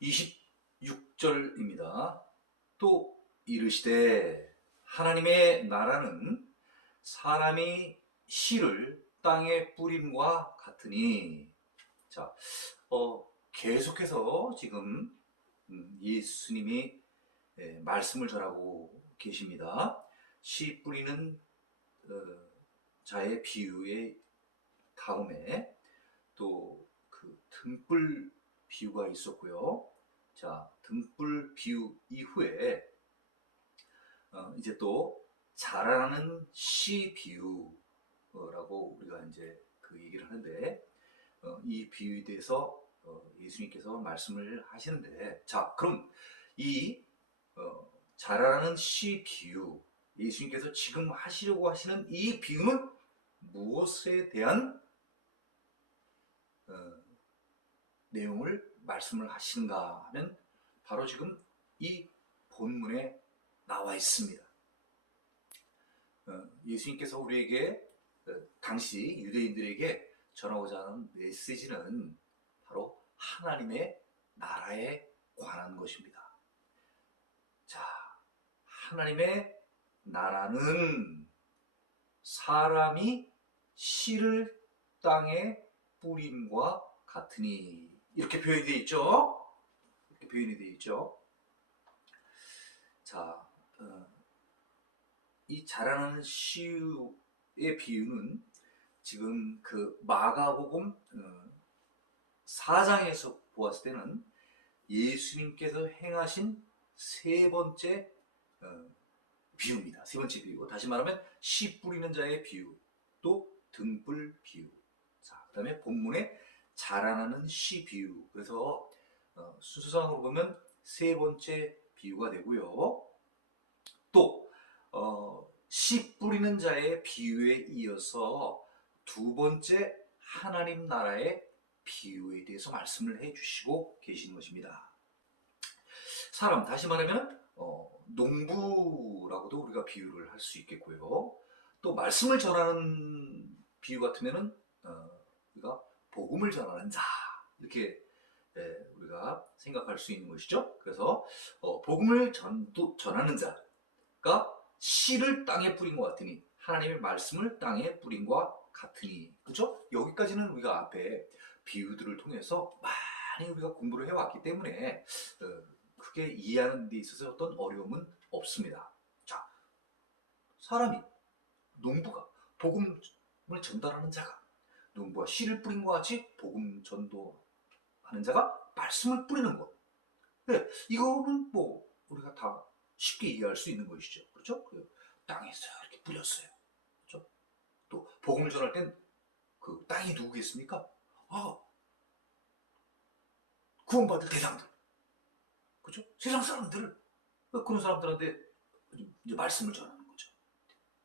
26절입니다. 또 이르시되 하나님의 나라는 사람이 씨를 땅에 뿌림과 같으니. 자, 계속해서 지금 예수님이 말씀을 전하고 계십니다. 씨 뿌리는 자의 비유의 다음에 또 그 등불 비유가 있었고요. 자, 등불 비유 이후에 이제 또 자라나는 씨 비유라고 우리가 이제 그 얘기를 하는데, 이 비유에 대해서 예수님께서 말씀을 하시는데, 자, 그럼 이 자라나는 씨 비유, 예수님께서 지금 하시려고 하시는 이 비유는 무엇에 대한 내용을 말씀을 하시는가 하면 바로 지금 이 본문에 나와 있습니다. 예수님께서 우리에게 당시 유대인들에게 전하고자 하는 메시지는 바로 하나님의 나라에 관한 것입니다. 자, 하나님의 나라는 사람이 씨를 땅에 뿌림과 같으니, 이렇게 표현이 되어 있죠. 이렇게 표현이 되어 있죠. 자, 이 자라나는 씨의 비유는 지금 그 마가복음 4장에서 보았을 때는 예수님께서 행하신 세 번째 비유입니다. 세 번째 비유. 다시 말하면 씨 뿌리는 자의 비유, 또 등불 비유. 자, 그다음에 본문에 자라나는 씨 비유. 그래서 순서상으로 보면 세 번째 비유가 되고요. 또 씨 뿌리는 자의 비유에 이어서 두 번째 하나님 나라의 비유에 대해서 말씀을 해주시고 계시는 것입니다. 사람, 다시 말하면 농부라고도 우리가 비유를 할 수 있겠고요. 또 말씀을 전하는 비유 같으면은 우리가 복음을 전하는 자, 이렇게 우리가 생각할 수 있는 것이죠. 그래서 복음을 전하는 자가 씨를 땅에 뿌린 것 같으니, 하나님의 말씀을 땅에 뿌린 것 같으니, 그렇죠? 여기까지는 우리가 앞에 비유들을 통해서 많이 우리가 공부를 해왔기 때문에 크게 이해하는 데 있어서 어떤 어려움은 없습니다. 자, 사람이, 농부가, 복음을 전달하는 자가, 농부가 씨를 뿌린 것 같이 복음 전도하는 자가 말씀을 뿌리는 것. 네, 이거는 뭐 우리가 다 쉽게 이해할 수 있는 것이죠. 그렇죠? 땅에서 이렇게 뿌렸어요. 그렇죠? 또 복음을 전할 땐 그 땅이 누구겠습니까? 구원받을 대상들. 그렇죠? 세상 사람들을, 그런 사람들한테 이제 말씀을 전하는 거죠.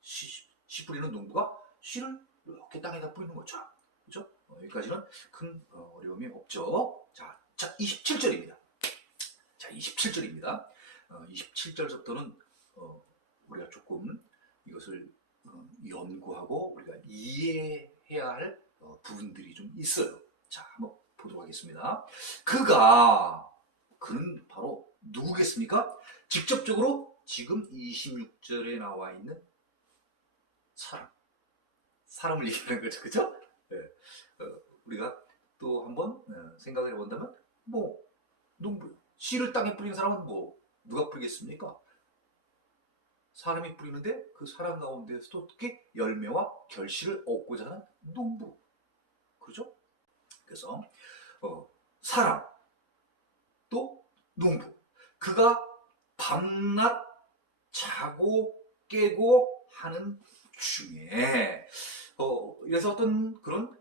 씨 뿌리는 농부가 씨를 이렇게 땅에다 뿌리는 것처럼. 그렇죠? 여기까지는 큰 어려움이 없죠. 자, 27절입니다. 자, 27절입니다. 27절부터는 우리가 조금 이것을 연구하고 우리가 이해해야 할 부분들이 좀 있어요. 자, 한번 보도록 하겠습니다. 그는 바로 누구겠습니까? 직접적으로 지금 26절에 나와 있는 사람을 얘기하는 거죠. 그죠? 네. 우리가 또 한번 생각을 해본다면, 농부, 씨를 땅에 뿌리는 사람은 누가 뿌리겠습니까? 사람이 뿌리는데 그 사람 가운데서도 어떻게 열매와 결실을 얻고자 하는 농부. 그렇죠? 그래서 사람, 또 농부. 그가 밤낮 자고 깨고 하는 중에 그래서 어떤 그런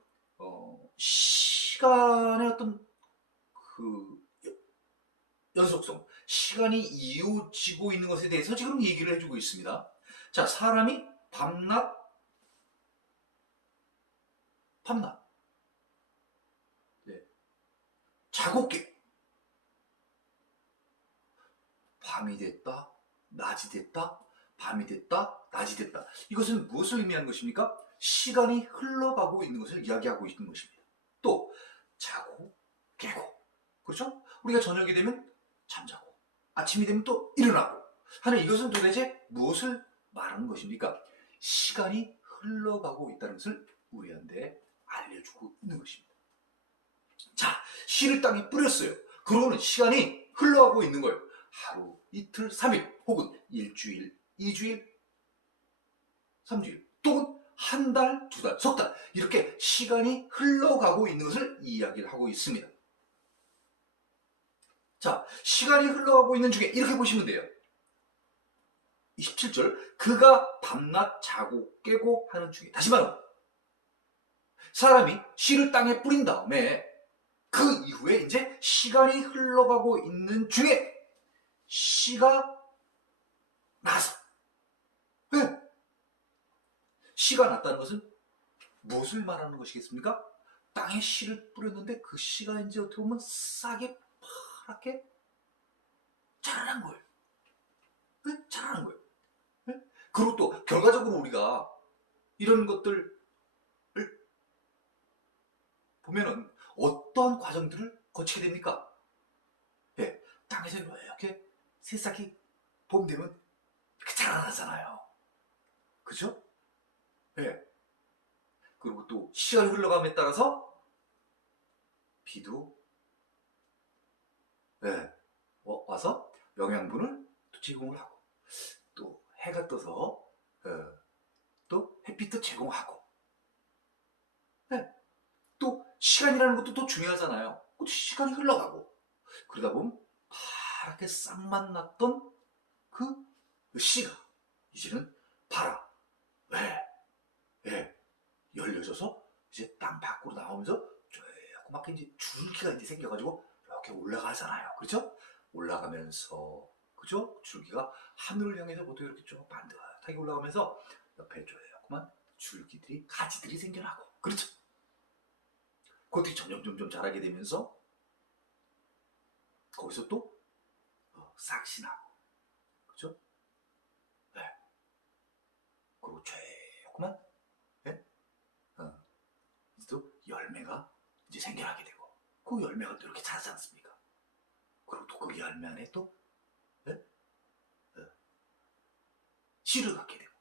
시간의 어떤 그 연속성, 시간이 이어지고 있는 것에 대해서 지금 얘기를 해주고 있습니다. 자, 사람이 밤낮 네. 자고 깨, 밤이 됐다 낮이 됐다, 밤이 됐다 낮이 됐다. 이것은 무엇을 의미하는 것입니까? 시간이 흘러가고 있는 것을 이야기하고 있는 것입니다. 또 자고 깨고, 그렇죠? 우리가 저녁이 되면 잠자고 아침이 되면 또 일어나고 하는 이것은 도대체 무엇을 말하는 것입니까? 시간이 흘러가고 있다는 것을 우리한테 알려주고 있는 것입니다. 자, 씨를 땅에 뿌렸어요. 그러고는 시간이 흘러가고 있는 거예요. 하루, 이틀, 3일 혹은 일주일, 2주일, 3주일 또는 한 달, 2달, 석 달 이렇게 시간이 흘러가고 있는 것을 이야기를 하고 있습니다. 자, 시간이 흘러가고 있는 중에 이렇게 보시면 돼요. 27절 그가 밤낮 자고 깨고 하는 중에, 다시 말하면 사람이 씨를 땅에 뿌린 다음에 그 이후에 이제 시간이 흘러가고 있는 중에 씨가 나서, 네. 씨가 났다는 것은 무엇을 말하는 것이겠습니까? 땅에 씨를 뿌렸는데 그 씨가 이제 어떻게 보면 싹에 파랗게 자라난 거예요. 네? 자라난 거예요. 네? 그리고 또 결과적으로 우리가 이런 것들을 보면은 어떠한 과정들을 거치게 됩니까? 예, 땅에서 이렇게 새싹이 봄 되면 이렇게 자라나잖아요. 그죠? 예. 그리고 또 시간이 흘러감에 따라서 비도 예, 와서 영양분을 또 제공을 하고 또 해가 떠서 또 햇빛도 제공하고 예, 또 시간이라는 것도 또 중요하잖아요. 또 시간이 흘러가고 그러다 보면 파랗게 싹만 났던 그 씨가 이제는 파라 예, 열려져서 이제 땅 밖으로 나오면서 조그맣게 이제 줄기가 이제 생겨가지고 이렇게 올라가잖아요. 그렇죠? 올라가면서 그죠? 줄기가 하늘을 향해서 보통 이렇게 쭉 반듯하게 올라가면서 옆에 조그만 줄기들이 가지들이 생겨나고 그렇죠? 그것들이 점점 자라게 되면서 거기서 또 싹이 나고 그렇죠? 네. 그리고 조그만 네? 또 열매가 이제 생겨나게 되고 그 열매가 또 이렇게 자라지 않습니까? 그리고 또 그 열매 안에 또 네? 씨를 갖게 되고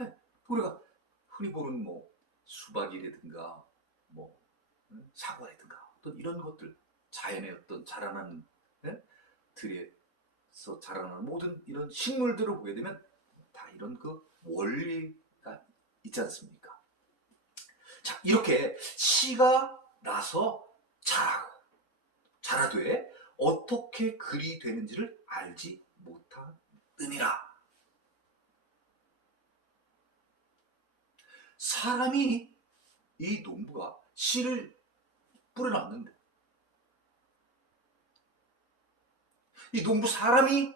네? 우리가 흔히 보는 뭐 수박이라든가 뭐 사과라든가 어떤 이런 것들 자연의 어떤 자라나는 네? 들에서 자라나는 모든 이런 식물들을 보게 되면 다 이런 그 원리가 있지 않습니까? 자, 이렇게 씨가 나서 자라되 어떻게 글이 되는지를 알지 못하느니라. 사람이 이 농부가 씨를 뿌려놨는데 이 농부 사람이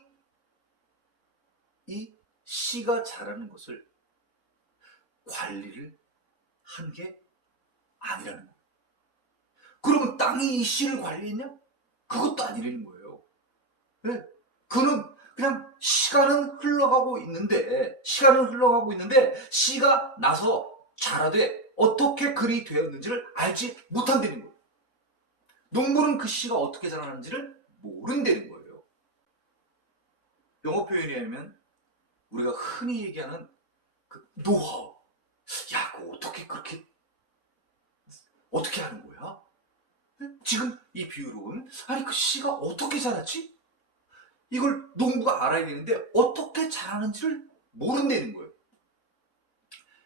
이 씨가 자라는 것을 관리를 한 게 아니라는 거예요. 그러면 땅이 이 씨를 관리했냐? 그것도 아니라는 거예요. 네? 그는 그냥 시간은 흘러가고 있는데 씨가 나서 자라되 어떻게 글이 되었는지를 알지 못한다는 거예요. 농부는 그 씨가 어떻게 자라는지를 모른다는 거예요. 영어 표현이 하면 우리가 흔히 얘기하는 그 노하우. 야, 그거 어떻게 그렇게 어떻게 하는 거야? 지금 이 비유로는 아니 그 씨가 어떻게 자랐지? 이걸 농부가 알아야 되는데 어떻게 자라는지를 모른다는 거예요.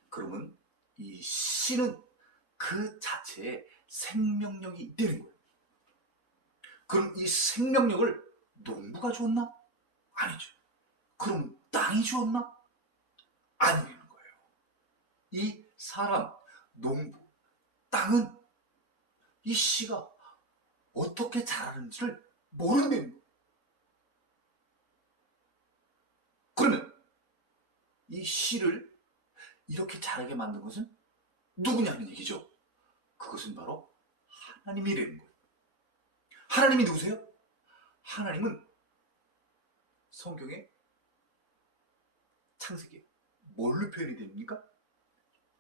그러면 이 씨는 그 자체에 생명력이 있다는 거예요. 그럼 이 생명력을 농부가 주었나? 아니죠. 그럼 땅이 주었나? 아니라는 거예요. 이 사람, 농부, 땅은 이 씨가 어떻게 자라는지를 모른다는 거예요. 그러면 이 씨를 이렇게 자라게 만든 것은 누구냐는 얘기죠. 그것은 바로 하나님이라는 거예요. 하나님이 누구세요? 하나님은 성경에 창세기에 뭘로 표현이 됩니까?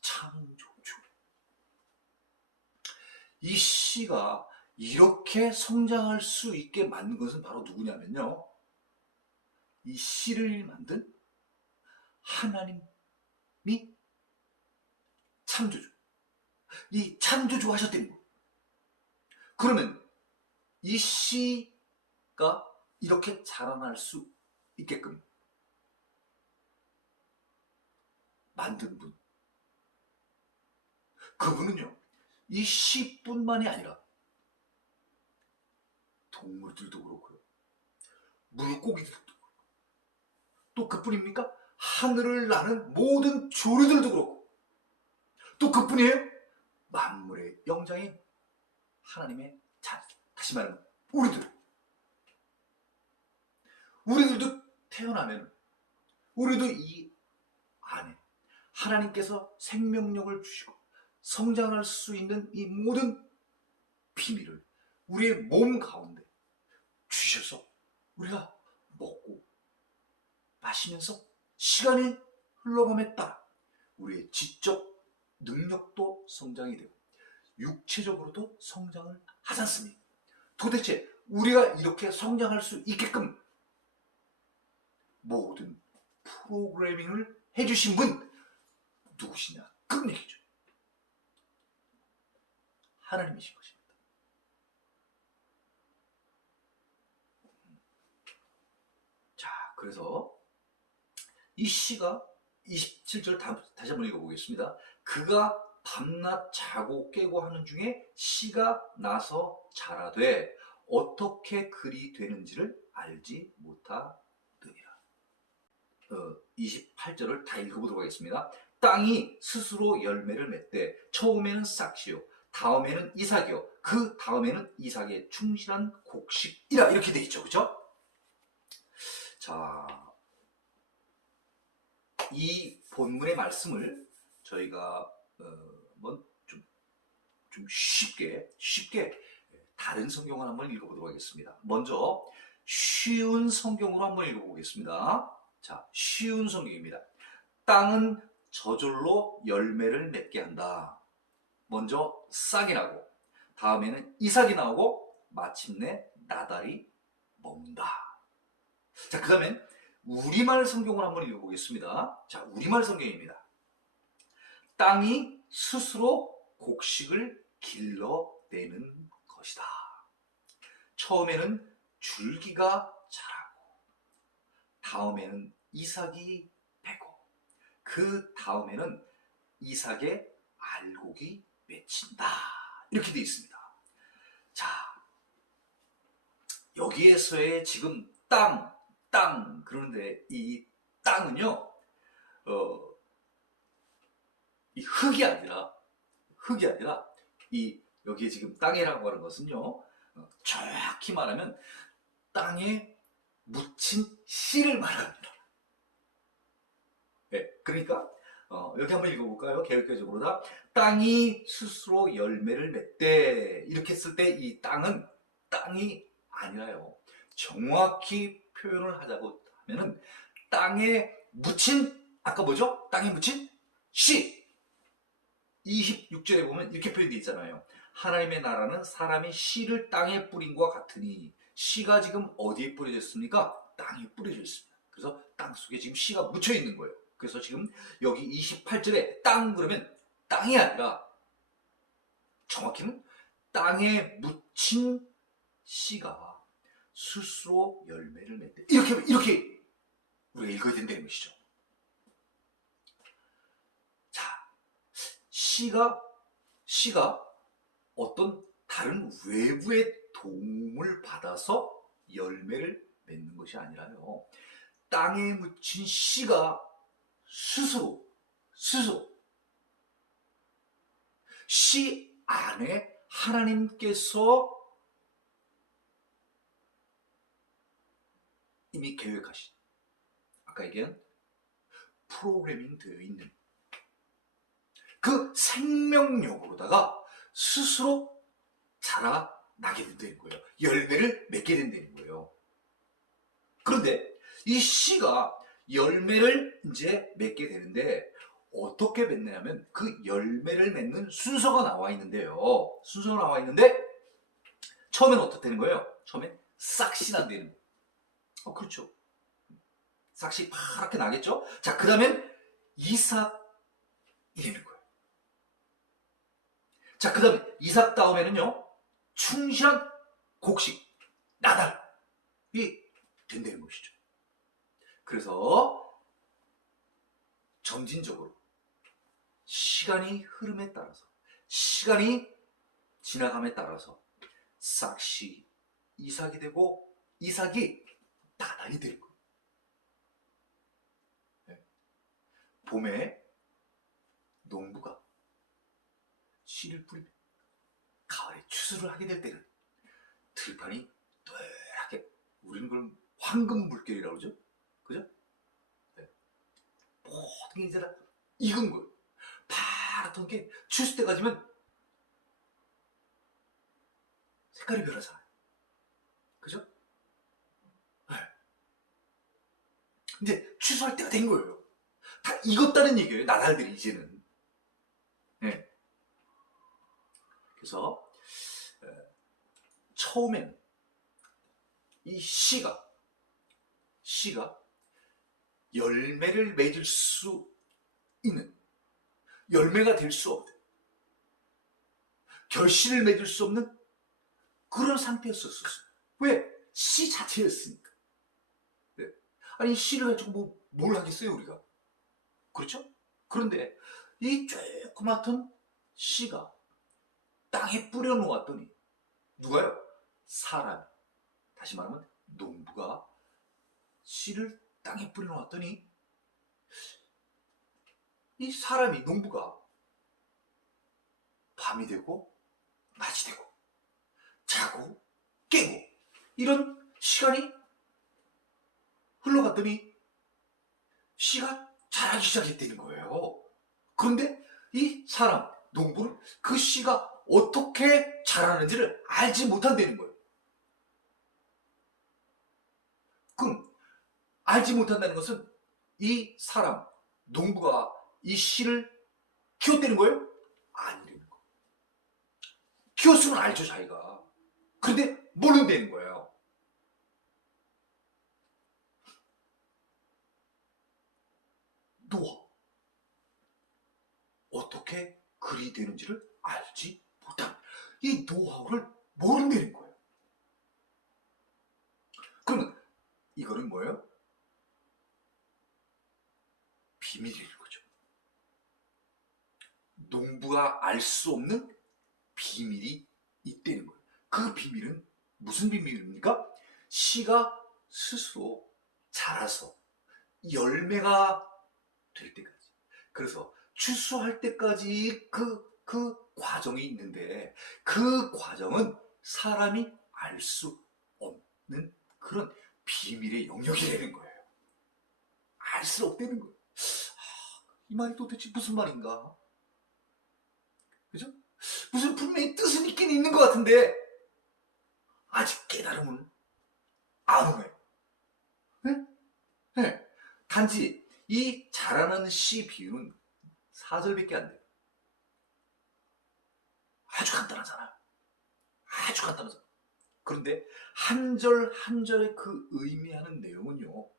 창조주. 이 씨가 이렇게 성장할 수 있게 만든 것은 바로 누구냐면요. 이 씨를 만든 하나님이 창조주. 이 창조주가 하셨다는 거예요. 그러면 이 씨가 이렇게 자라날 수 있게끔 만든 분. 그분은요, 이 씨뿐만이 아니라 동물들도 그렇고요. 물고기들도 그렇고. 또 그뿐입니까? 하늘을 나는 모든 조류들도 그렇고. 또 그뿐이에요? 만물의 영장인 하나님의 자녀. 다시 말하면 우리들도 태어나면 우리도 이 안에 하나님께서 생명력을 주시고 성장할 수 있는 이 모든 비밀을 우리의 몸 가운데 주셔서 우리가 먹고 마시면서 시간이 흘러감에 따라 우리의 지적 능력도 성장이 되고 육체적으로도 성장을 하지 않습니까? 도대체 우리가 이렇게 성장할 수 있게끔 모든 프로그래밍을 해주신 분 누구시냐? 그 얘기죠. 하나님이신 것입니다. 자, 그래서 이 시가 27절 다시 한번 읽어보겠습니다. 그가 밤낮 자고 깨고 하는 중에 씨가 나서 자라되 어떻게 그리 되는지를 알지 못하느니라. 28절을 다 읽어보도록 하겠습니다. 땅이 스스로 열매를 맺되 처음에는 싹이요 다음에는 이삭이요 그 다음에는 이삭의 충실한 곡식이라 이렇게 돼 있죠. 그죠? 자, 이 본문의 말씀을 저희가 한번 좀 쉽게 다른 성경을 한번 읽어보도록 하겠습니다. 먼저 쉬운 성경으로 한번 읽어보겠습니다. 자, 쉬운 성경입니다. 땅은 저절로 열매를 맺게 한다. 먼저 싹이 나고 다음에는 이삭이 나오고 마침내 나달이 먹는다. 자, 그 다음엔 우리말 성경을 한번 읽어보겠습니다. 자, 우리말 성경입니다. 땅이 스스로 곡식을 길러내는 것이다. 처음에는 줄기가 자라고 다음에는 이삭이 배고 그 다음에는 이삭의 알곡이 맺힌다. 이렇게 되어 있습니다. 자, 여기에서의 지금 땅 그런데 이 땅은요, 이 흙이 아니라 이 여기에 지금 땅이라고 하는 것은요, 정확히 말하면 땅에 묻힌 씨를 말합니다. 네, 그러니까 여기 한번 읽어볼까요? 개혁교적으로 다 땅이 스스로 열매를 맺되 이렇게 했을 때 이 땅은 땅이 아니라요. 정확히 표현을 하자고 하면은 땅에 묻힌 아까 뭐죠? 땅에 묻힌 씨. 26절에 보면 이렇게 표현되어 있잖아요. 하나님의 나라는 사람이 씨를 땅에 뿌린 것과 같으니 씨가 지금 어디에 뿌려져 있습니까? 땅에 뿌려져 있습니다. 그래서 땅 속에 지금 씨가 묻혀 있는 거예요. 그래서 지금 여기 28절에 땅 그러면 땅이 아니라 정확히는 땅에 묻힌 씨가 스스로 열매를 맺대. 이렇게 우리가 읽어야 된다는 것이죠. 자, 씨가 어떤 다른 외부의 도움을 받아서 열매를 맺는 것이 아니라요. 땅에 묻힌 씨가 스스로 씨 안에 하나님께서 이미 계획하신 아까 얘기한 프로그래밍 되어 있는 그 생명력으로다가 스스로 자라나게 된다는 거예요. 열매를 맺게 된다는 거예요. 그런데 이 씨가 열매를 이제 맺게 되는데 어떻게 맺냐면 그 열매를 맺는 순서가 나와 있는데요. 순서가 나와 있는데 처음엔 어떻게 되는 거예요? 처음엔 싹시 난다는 거예요. 그렇죠. 싹시 파랗게 나겠죠? 자, 그 다음엔 이삭이 되는 거예요. 자, 그 다음에 이삭 다음에는요, 충실한 곡식, 나달이 된다는 것이죠. 그래서 점진적으로 시간이 흐름에 따라서, 시간이 지나감에 따라서 싹시 이삭이 되고 이삭이 나달이 되는 거예요. 네. 봄에 농부가 씨를 뿌리면 가을에 추수를 하게 될 때는 들판이 또렷하게, 우리는 그걸 황금 물결이라고 그러죠? 그죠? 네. 모든 게 이제 다 익은 거예요. 파랗던 게 추수 때가 되면 색깔이 변하잖아요. 그죠? 네. 이제 추수할 때가 된 거예요. 다 익었다는 얘기예요, 나달들이 이제는. 네. 그래서 처음엔 이 씨가 열매를 맺을 수 있는, 열매가 될 수 없는, 결실을 맺을 수 없는 그런 상태였었어요. 왜? 씨 자체였으니까. 네. 아니, 씨를 가지고 뭘 하겠어요, 우리가? 그렇죠? 그런데 이 조그맣던 씨가 땅에 뿌려놓았더니, 누가요? 사람, 다시 말하면 농부가 씨를 땅에 뿌려놓았더니, 이 사람이, 농부가 밤이 되고 낮이 되고 자고 깨고 이런 시간이 흘러갔더니 씨가 자라기 시작했다는 거예요. 그런데 이 사람, 농부는 그 씨가 어떻게 자라는지를 알지 못한다는 거예요. 그럼 알지 못한다는 것은 이 사람, 농부가 이 씨를 키웠다는 거예요? 아니라는 거예요. 키웠으면 알죠, 자기가. 그런데 모른다는 거예요. 노하. 어떻게 글이 되는지를 알지 못한, 이 노하우를 모른다는 거예요. 그러면 이거는 뭐예요? 비밀이라는 거죠. 농부가 알 수 없는 비밀이 있다는 거예요. 그 비밀은 무슨 비밀입니까? 씨가 스스로 자라서 열매가 될 때까지, 그래서 추수할 때까지 그 과정이 있는데, 그 과정은 사람이 알 수 없는 그런 비밀의 영역이라는 거예요. 알 수 없다는 거예요. 이 말이 도대체 무슨 말인가? 그죠? 무슨 분명히 뜻은 있긴 있는 것 같은데 아직 깨달음은 안 오네. 네? 네. 단지 이 자라는 씨 비유는 4절밖에 안 돼요. 아주 간단하잖아요. 아주 간단하잖아요. 그런데 한 절 한 절의 그 의미하는 내용은요,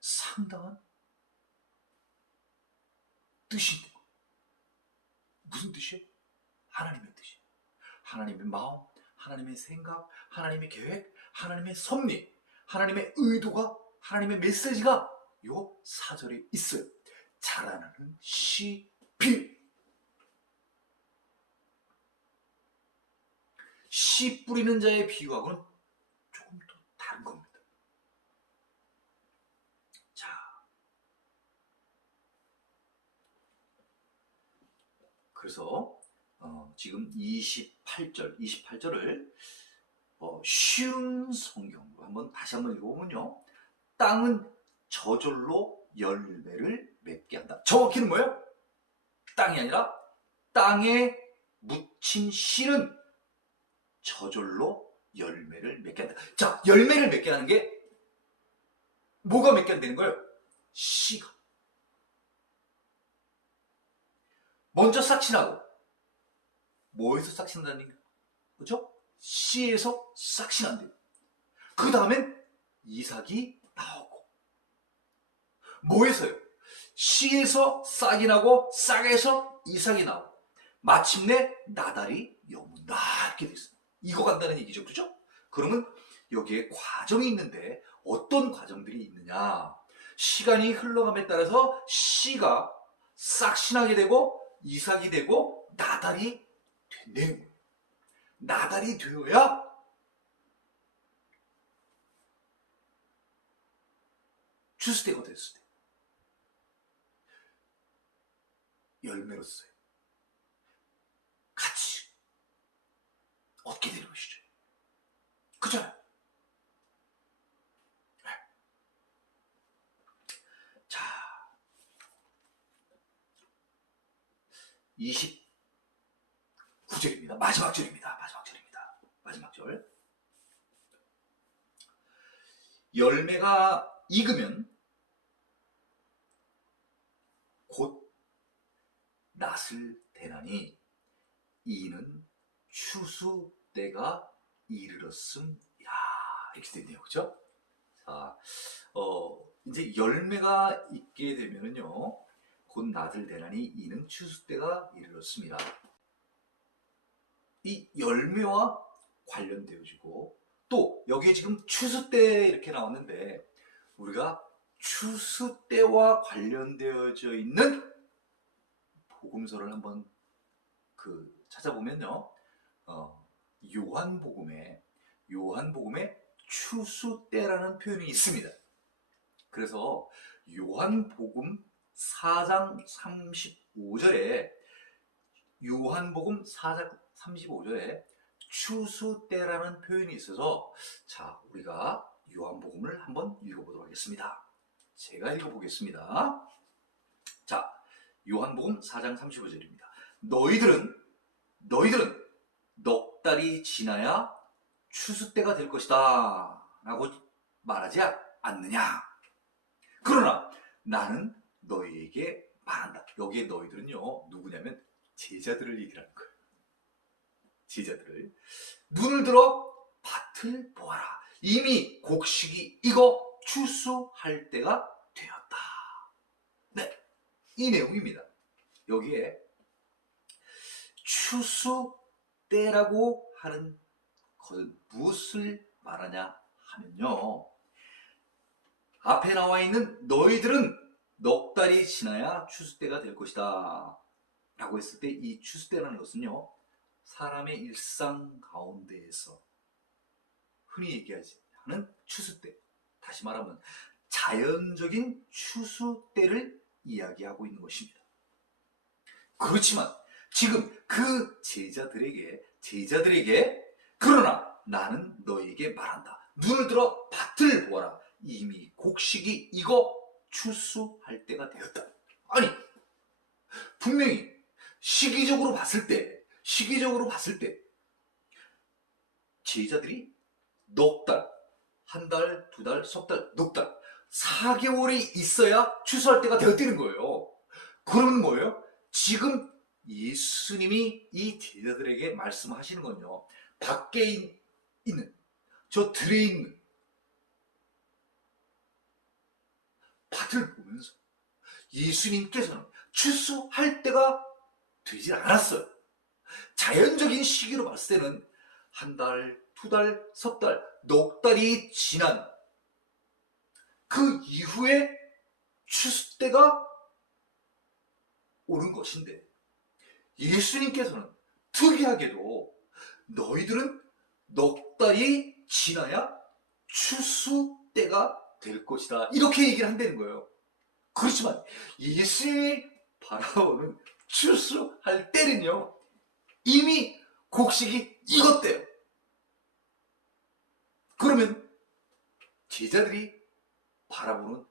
상당한 뜻이 있는 거예요. 무슨 뜻이에요? 하나님의 뜻이에요. 하나님의 마음, 하나님의 생각, 하나님의 계획, 하나님의 섭리, 하나님의 의도가, 하나님의 메시지가 요 4절에 있어요. 자라나는 씨 비유. 씨 뿌리는 자의 비유하고는 조금 더 다른 겁니다. 자, 그래서 지금 28절을 쉬운 성경으로 다시 한번 읽어보면요, 땅은 저절로 열매를 맺게 한다. 정확히는 뭐예요? 땅이 아니라 땅에 묻힌 씨는 저절로 열매를 맺게 한다. 자, 열매를 맺게 하는 게 뭐가 맺게 한다는 거예요? 씨가. 먼저 싹신하고, 뭐에서 싹신한다는 게? 그죠? 씨에서 싹이 난대요. 그 다음엔 이삭이 나오고. 뭐에서요? 씨에서 싹이 나고 싹에서 이삭이 나오고 마침내 나달이 여문다 이렇게 됐어요. 이거 간다는 얘기죠. 그죠? 그러면 여기에 과정이 있는데 어떤 과정들이 있느냐? 시간이 흘러감에 따라서 씨가 싹이 나게 되고 이삭이 되고 나달이 된다는 거예요. 나달이 되어야 추수때가 됐을 때 열매로서요. 같이 얻게 되는 것이죠. 그잖아요. 네. 자, 29절입니다. 마지막 절입니다. 마지막 절. 열매가 익으면 곧 낫을 대나니 이는 추수 때가 이르렀음이라. 이렇게 되네요. 그죠? 자, 이제 열매가 있게 되면은요, 곧 낫을 대나니 이는 추수 때가 이르렀습니다. 이 열매와 관련되어지고, 또 여기에 지금 추수 때 이렇게 나왔는데, 우리가 추수 때와 관련되어져 있는 복음서를 한번 찾아보면요, 요한복음에 추수 때라는 표현이 있습니다. 그래서 요한복음 4장 35절에 추수 때라는 표현이 있어서, 자, 우리가 요한복음을 한번 읽어보도록 하겠습니다. 제가 읽어보겠습니다. 자, 요한복음 4장 35절입니다. 너희들은 넉 달이 지나야 추수 때가 될 것이다 라고 말하지 않느냐. 그러나 나는 너희에게 말한다. 여기에 너희들은요, 누구냐면 제자들을 얘기하는 거예요. 제자들을. 눈을 들어 밭을 보아라. 이미 곡식이 익어 추수할 때가 되었다. 네, 이 내용입니다. 여기에 추수 때라고 하는 것은 무엇을 말하냐 하면요, 앞에 나와 있는 너희들은 넉 달이 지나야 추수 때가 될 것이다 라고 했을 때, 이 추수 때라는 것은요, 사람의 일상 가운데에서 흔히 얘기하는 추수 때, 다시 말하면 자연적인 추수 때를 이야기하고 있는 것입니다. 그렇지만 지금 그 제자들에게 그러나 나는 너에게 말한다. 눈을 들어 밭을 보아라. 이미 곡식이 익어 추수할 때가 되었다. 아니, 분명히 시기적으로 봤을 때 제자들이 넉 달, 한 달, 두 달, 석 달, 넉 달, 4개월이 있어야 추수할 때가 되었다는 거예요. 그러면 뭐예요? 지금 예수님이 이 제자들에게 말씀하시는 건요, 밖에 있는, 저 들에 있는 밭을 보면서 예수님께서는 추수할 때가 되지 않았어요. 자연적인 시기로 봤을 때는 한 달, 두 달, 석 달, 넉 달이 지난 그 이후에 추수 때가 오는 것인데, 예수님께서는 특이하게도 너희들은 넉 달이 지나야 추수 때가 될 것이다 이렇게 얘기를 한다는 거예요. 그렇지만 예수님이 바라보는 추수할 때는요, 이미 곡식이 익었대요. 그러면 제자들이 바라보는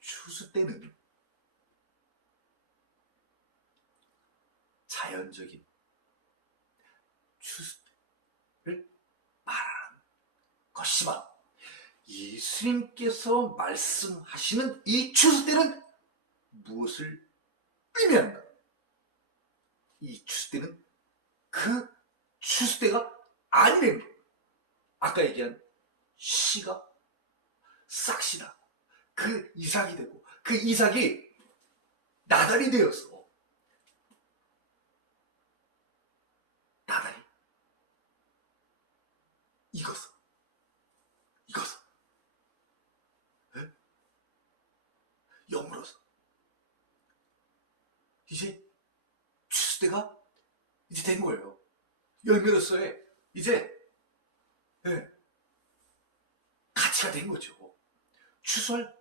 추수 때는 자연적인 추수를 말하는 것이지만, 예수님께서 말씀하시는 이 추수 때는 무엇을 의미한가? 이 추수 때는 그 추수 때가 아니래요. 아까 얘기한 씨가 싹시 나고 그 이삭이 되고 그 이삭이 나달이 되었어. 나달이 익었어. 네? 영으로서 이제 추수 때가 이제 된 거예요. 열매로서의 이제 네, 가치가 된 거죠. 추수할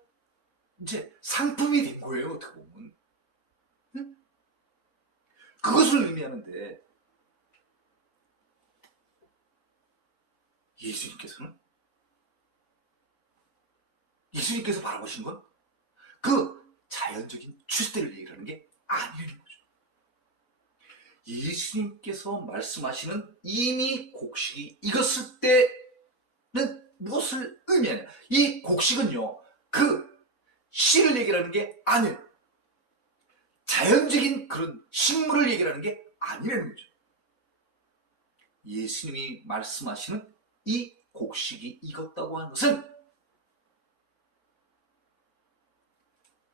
이제 상품이 된 거예요. 어떻게 보면 응? 그것을 의미하는데 예수님께서 바라보신 건 그 자연적인 추수 때를 얘기하는 게 아니라는 거죠. 예수님께서 말씀하시는 이미 곡식이 익었을 때는 무엇을 의미하냐? 이 곡식은요, 그 씨를 얘기하는 게 아니에요. 자연적인 그런 식물을 얘기하는 게 아니라는 거죠. 예수님이 말씀하시는 이 곡식이 익었다고 하는 것은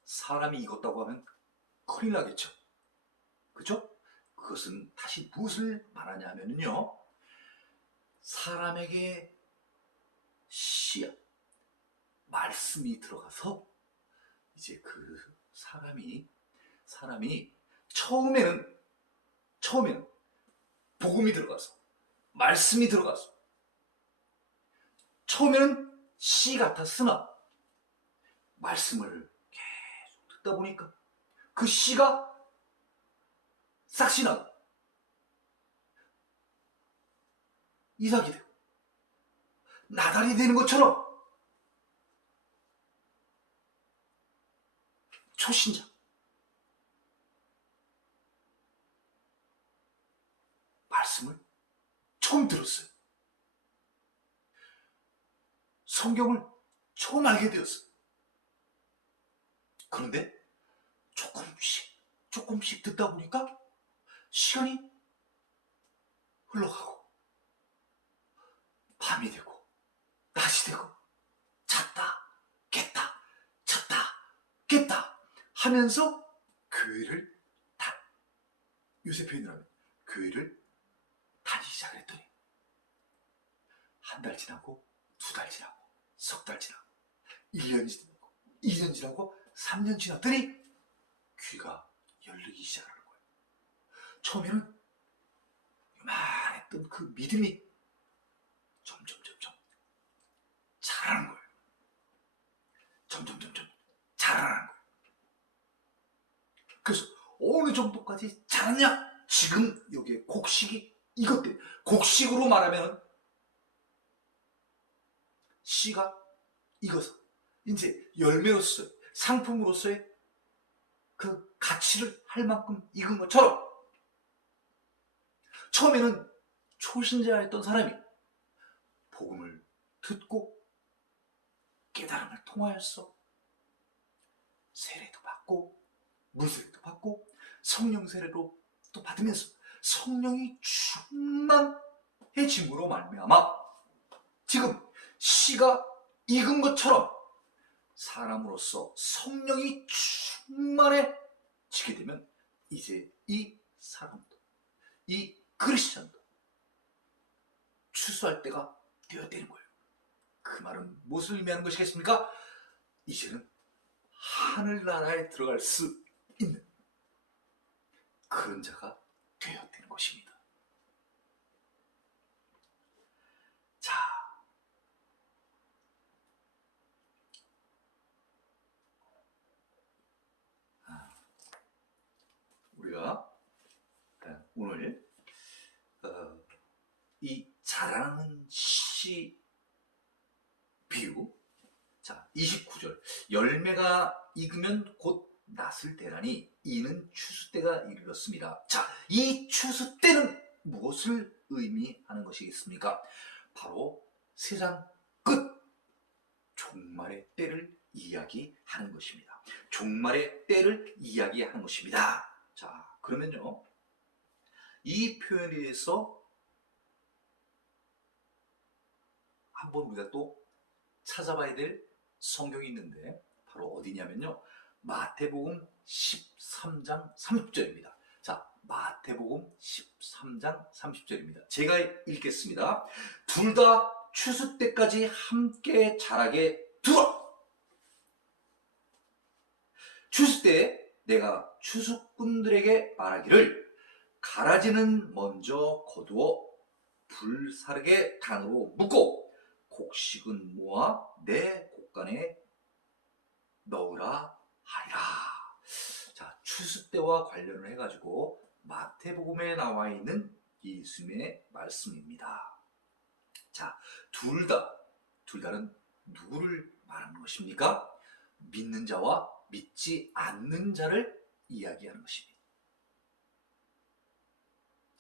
사람이 익었다고 하면 큰일 나겠죠. 그죠? 그것은 다시 무엇을 말하냐 하면요. 사람에게 씨앗, 말씀이 들어가서 이제 그 사람이 처음에는 복음이 들어가서 말씀이 들어가서 처음에는 씨 같았으나 말씀을 계속 듣다 보니까 그 씨가 싹시 나고 이삭이 되고 나달이 되는 것처럼 초신자 말씀을 처음 들었어요. 성경을 처음 알게 되었어요. 그런데 조금씩 듣다 보니까 시간이 흘러가고 밤이 되고 낮이 되고 잤다 깼다 잤다 깼다 하면서 교회를 요새 표현을 하면 교회를 다니기 시작을 했더니 한 달 지나고 2달 지나고 석 달 지나고 1년 지나고 2년 지나고 3년 지났더니 귀가 열리기 시작하는 거예요. 처음에는 요만했던 그 믿음이 점점 자라는 거예요. 점점 자라는 거예요. 그래서 어느 정도까지 자랐냐? 지금 여기에 곡식이 익었대. 곡식으로 말하면 씨가 익어서 이제 열매로서 상품으로서의 그 가치를 할 만큼 익은 것처럼 처음에는 초신자였던 사람이 복음을 듣고 깨달음을 통하여서 세례도 받고 물세례도 받고 성령 세례도 또 받으면서 성령이 충만해짐으로 말미암아 지금 씨가 익은 것처럼 사람으로서 성령이 충만해지게 되면 이제 이 사람도 이 크리스천도 추수할 때가 되어되는 거예요. 그 말은 무엇을 의미하는 것이겠습니까? 이제는 하늘나라에 들어갈 수 있는 그런 자가 되어되는 것입니다. 자, 우리가 오늘 이 자라는 씨 비유, 자 29절 열매가 익으면 곧 낫을 대라니 이는 추수 때가 이르렀습니다. 자, 이 추수 때는 무엇을 의미하는 것이겠습니까? 바로 세상 끝 종말의 때를 이야기하는 것입니다. 종말의 때를 이야기하는 것입니다. 자, 그러면요 이 표현에 대해서 한번 우리가 또 찾아봐야 될 성경이 있는데 바로 어디냐면요. 마태복음 13장 30절입니다. 자, 마태복음 13장 30절입니다. 제가 읽겠습니다. 둘 다 추수 때까지 함께 자라게 두어. 추수 때에 내가 추수꾼들에게 말하기를 가라지는 먼저 거두어 불사르게 단으로 묶고 곡식은 모아 내 곡간에 넣으라 하리라. 자, 추수 때와 관련을 해가지고 마태복음에 나와 있는 예수님의 말씀입니다. 자, 둘다는 누구를 말하는 것입니까? 믿는 자와 믿지 않는 자를 이야기하는 것입니다.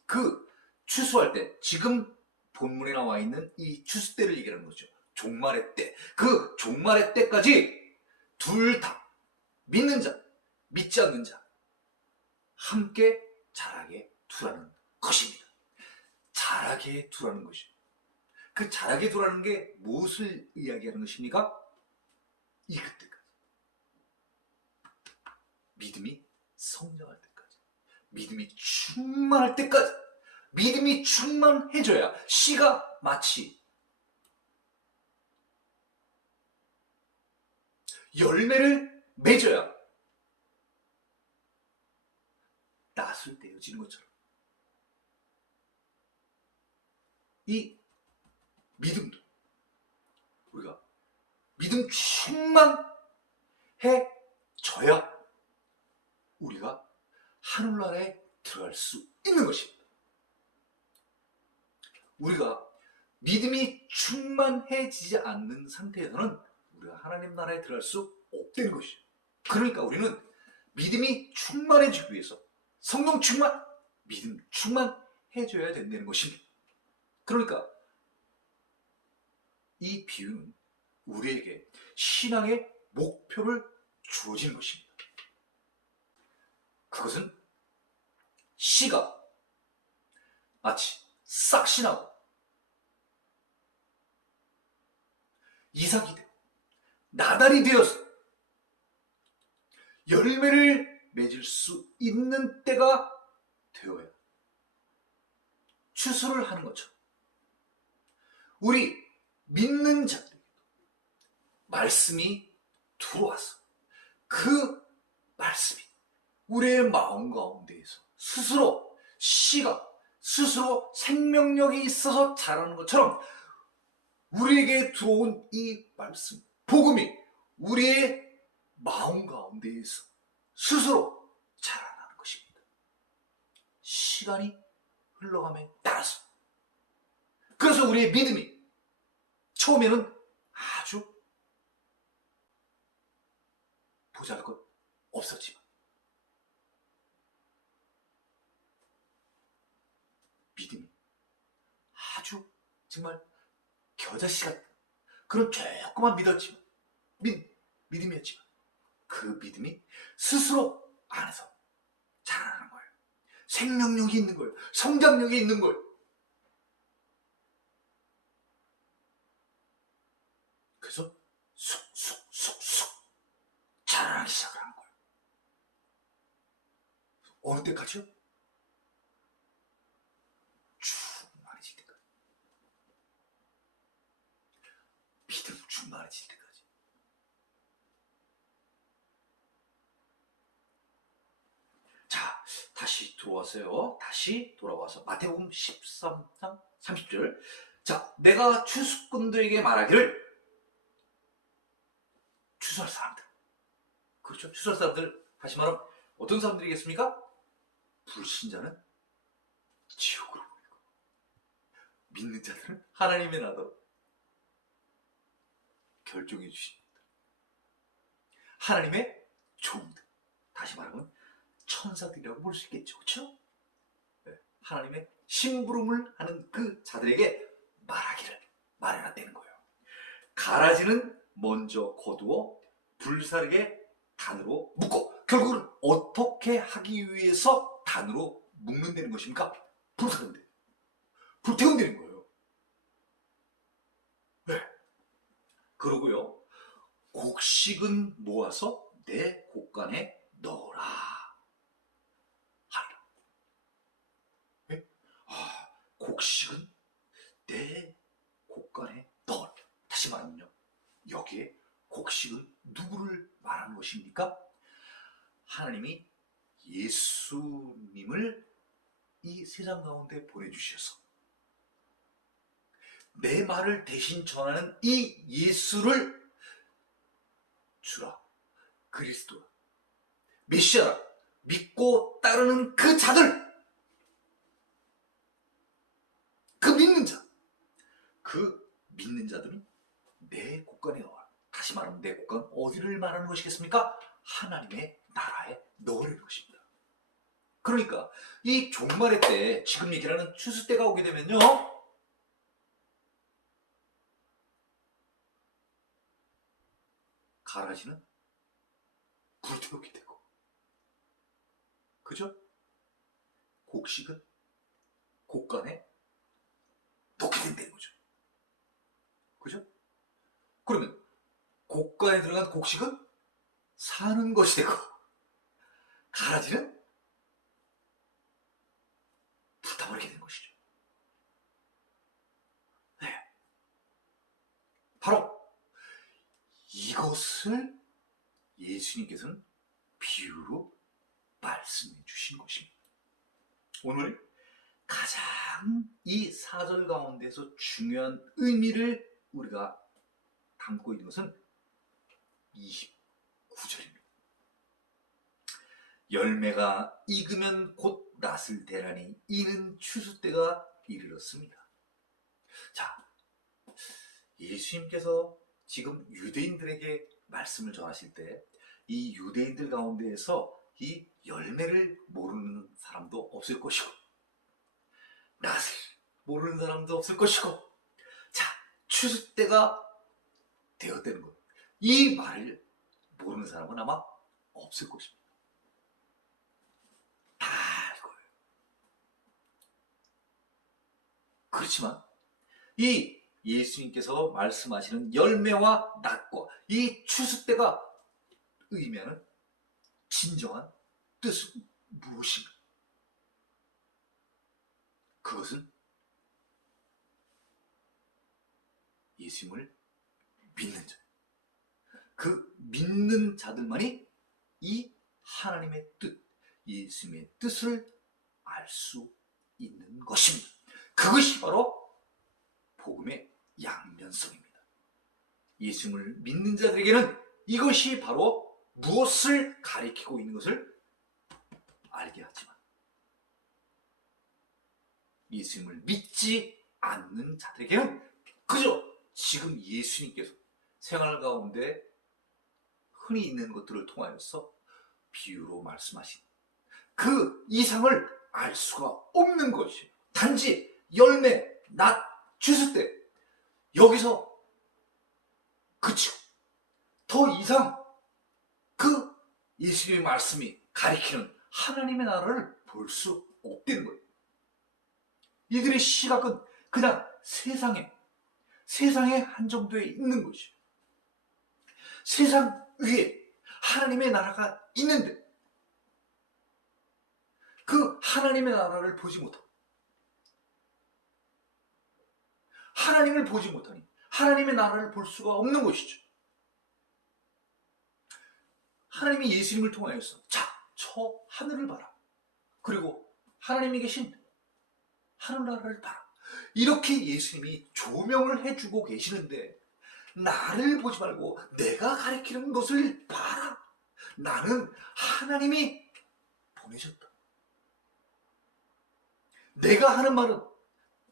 그 추수할 때, 지금 본문에 나와 있는 이 추수 때를 얘기하는 거죠. 종말의 때. 그 종말의 때까지 둘 다 믿는 자, 믿지 않는 자 함께 자라게 두라는 것입니다. 자라게 두라는 것이죠. 그 자라게 두라는 게 무엇을 이야기하는 것입니까? 익을 때까지. 믿음이 성장할 때까지. 믿음이 충만할 때까지. 믿음이 충만해져야 씨가 마치 열매를 맺어야 낫을 떼어지는 것처럼 이 믿음도 우리가 믿음 충만해져야 우리가 하늘나라에 들어갈 수 있는 것입니다. 우리가 믿음이 충만해지지 않는 상태에서는 우리가 하나님 나라에 들어갈 수 없다는 것이죠. 그러니까 우리는 믿음이 충만해지기 위해서 성령 충만, 믿음 충만해져야 된다는 것입니다. 그러니까 이 비유는 우리에게 신앙의 목표를 주어지는 것입니다. 그것은 씨가 마치 싹이 나고 이삭이 되고 나달이 되어서 열매를 맺을 수 있는 때가 되어야 추수를 하는 것처럼 우리 믿는 자들에게도 말씀이 들어와서 그 말씀이 우리의 마음 가운데에서 스스로 씨가 스스로 생명력이 있어서 자라는 것처럼 우리에게 들어온 이 말씀, 복음이 우리의 마음 가운데에서 스스로 자라나는 것입니다. 시간이 흘러감에 따라서. 그래서 우리의 믿음이 처음에는 아주 보잘것 없었지만 믿음이 아주 정말 겨자씨 같은 그런 조그만 믿음이었지만 그 믿음이 스스로 안에서 자라나는 거예요. 생명력이 있는 거예요. 성장력이 있는 거예요. 그래서 쑥쑥쑥쑥 자라나기 시작을 하는 거예요. 어느 때까지요? 충만해질 때까지. 믿음 충만해질 때까지. 자, 다시 들어와서요. 다시 돌아와서 마태복음 13장 30절. 자, 내가 추수꾼들에게 말하기를 추수할 사람들. 그렇죠? 추수할 사람들, 다시 말하면 어떤 사람들이겠습니까? 불신자는 지옥으로 보내고 믿는 자들은 하나님의 나라로 결정해 주십니다. 하나님의 종들, 다시 말하면 천사들이라고 볼 수 있겠죠. 그렇죠? 네. 하나님의 심부름을 하는 그 자들에게 말하기를 말해놨다는 거예요. 가라지는 먼저 거두어 불사르게 단으로 묶고, 결국은 어떻게 하기 위해서 단으로 묶는다는 것입니까? 불사른데 불태운다는 거예요. 네. 그러고요. 곡식은 모아서 내 곡간에 넣어라 하리라. 예? 곡식은 내 곡간에 넣어라. 다시 말하면요. 여기에 곡식은 누구를 말하는 것입니까? 하나님이 예수님을 이 세상 가운데 보내주셔서 내 말을 대신 전하는 이 예수를 주라, 그리스도라, 메시아라 믿고 따르는 그 자들, 그 믿는 자들은 내 곡간에 넣어라. 다시 말하면 내 곡간, 어디를 말하는 것이겠습니까? 하나님의 나라에 넣으라는 것입니다. 그러니까 이 종말의 때, 지금 얘기하는 추수 때가 오게 되면요, 가라지는 불태우게 되고, 그죠? 곡식은 곡간에 넣게 된다는 거죠. 그죠? 그러면 곡간에 들어간 곡식은 사는 것이 되고, 가라지는 불타버리게 되는 것이죠. 네. 바로 이것을 예수님께서는 비유로 말씀해 주신 것입니다. 오늘 가장 이 4절 가운데서 중요한 의미를 우리가 담고 있는 것은 29절입니다. 열매가 익으면 곧 낫을 대라니 이는 추수 때가 이르렀습니다. 자, 예수님께서 지금 유대인들에게 말씀을 전하실 때 이 유대인들 가운데에서 이 열매를 모르는 사람도 없을 것이고, 낫을 모르는 사람도 없을 것이고, 자, 추수 때가 되었다는 것, 이 말을 모르는 사람은 아마 없을 것입니다. 다 알 거예요. 그렇지만 이 예수님께서 말씀하시는 열매와 낫과 이 추수 때가 의미하는 진정한 뜻은 무엇인가? 그것은 예수님을 믿는 자, 그 믿는 자들만이 이 하나님의 뜻, 예수님의 뜻을 알 수 있는 것입니다. 그것이 바로 복음의 양면성입니다. 예수님을 믿는 자들에게는 이것이 바로 무엇을 가리키고 있는 것을 알게 하지만, 예수님을 믿지 않는 자들에게는 그저 지금 예수님께서 생활 가운데 흔히 있는 것들을 통하여서 비유로 말씀하신 그 이상을 알 수가 없는 것이에요. 단지 열매, 낫, 추수 때 여기서 그치고 더 이상 그 예수님의 말씀이 가리키는 하나님의 나라를 볼 수 없다는 거예요. 이들의 시각은 그냥 세상에 한정되어 있는 것이에요. 세상 위에 하나님의 나라가 있는데 그 하나님의 나라를 보지 못하고, 하나님을 보지 못하니 하나님의 나라를 볼 수가 없는 것이죠. 하나님이 예수님을 통하여서 자, 저 하늘을 봐라, 그리고 하나님이 계신 하늘나라를 봐라, 이렇게 예수님이 조명을 해주고 계시는데 나를 보지 말고 내가 가리키는 것을 봐라, 나는 하나님이 보내셨다, 내가 하는 말은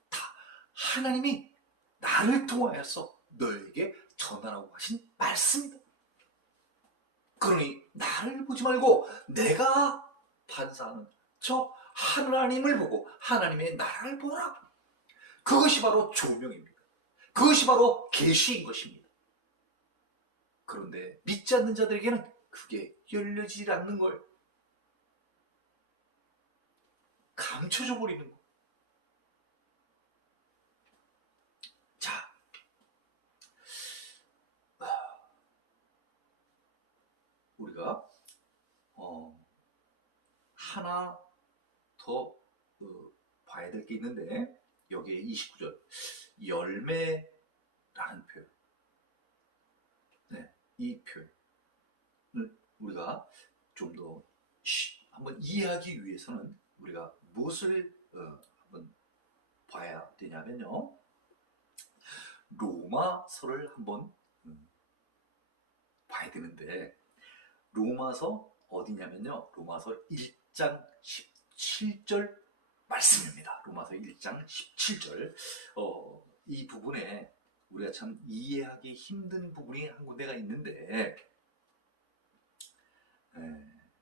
다 하나님이 나를 통하여서 너에게 전하라고 하신 말씀이다. 그러니 나를 보지 말고 내가 반사하는 저 하나님을 보고 하나님의 나라를 보라. 그것이 바로 조명입니다. 그것이 바로 계시인 것입니다. 그런데 믿지 않는 자들에게는 그게 열려지지 않는 걸, 감춰져 버리는 거. 자, 우리가 하나 더 봐야 될 게 있는데, 여기에 29절 열매라는 표현, 네, 이 표현을 우리가 좀 더 한번 이해하기 위해서는 우리가 무엇을 한번 봐야 되냐면요, 로마서를 한번 봐야 되는데, 로마서 어디냐면요, 로마서 1장 17절 말씀입니다. 로마서 1장 17절. 이 부분에 우리가 참 이해하기 힘든 부분이 한 군데가 있는데,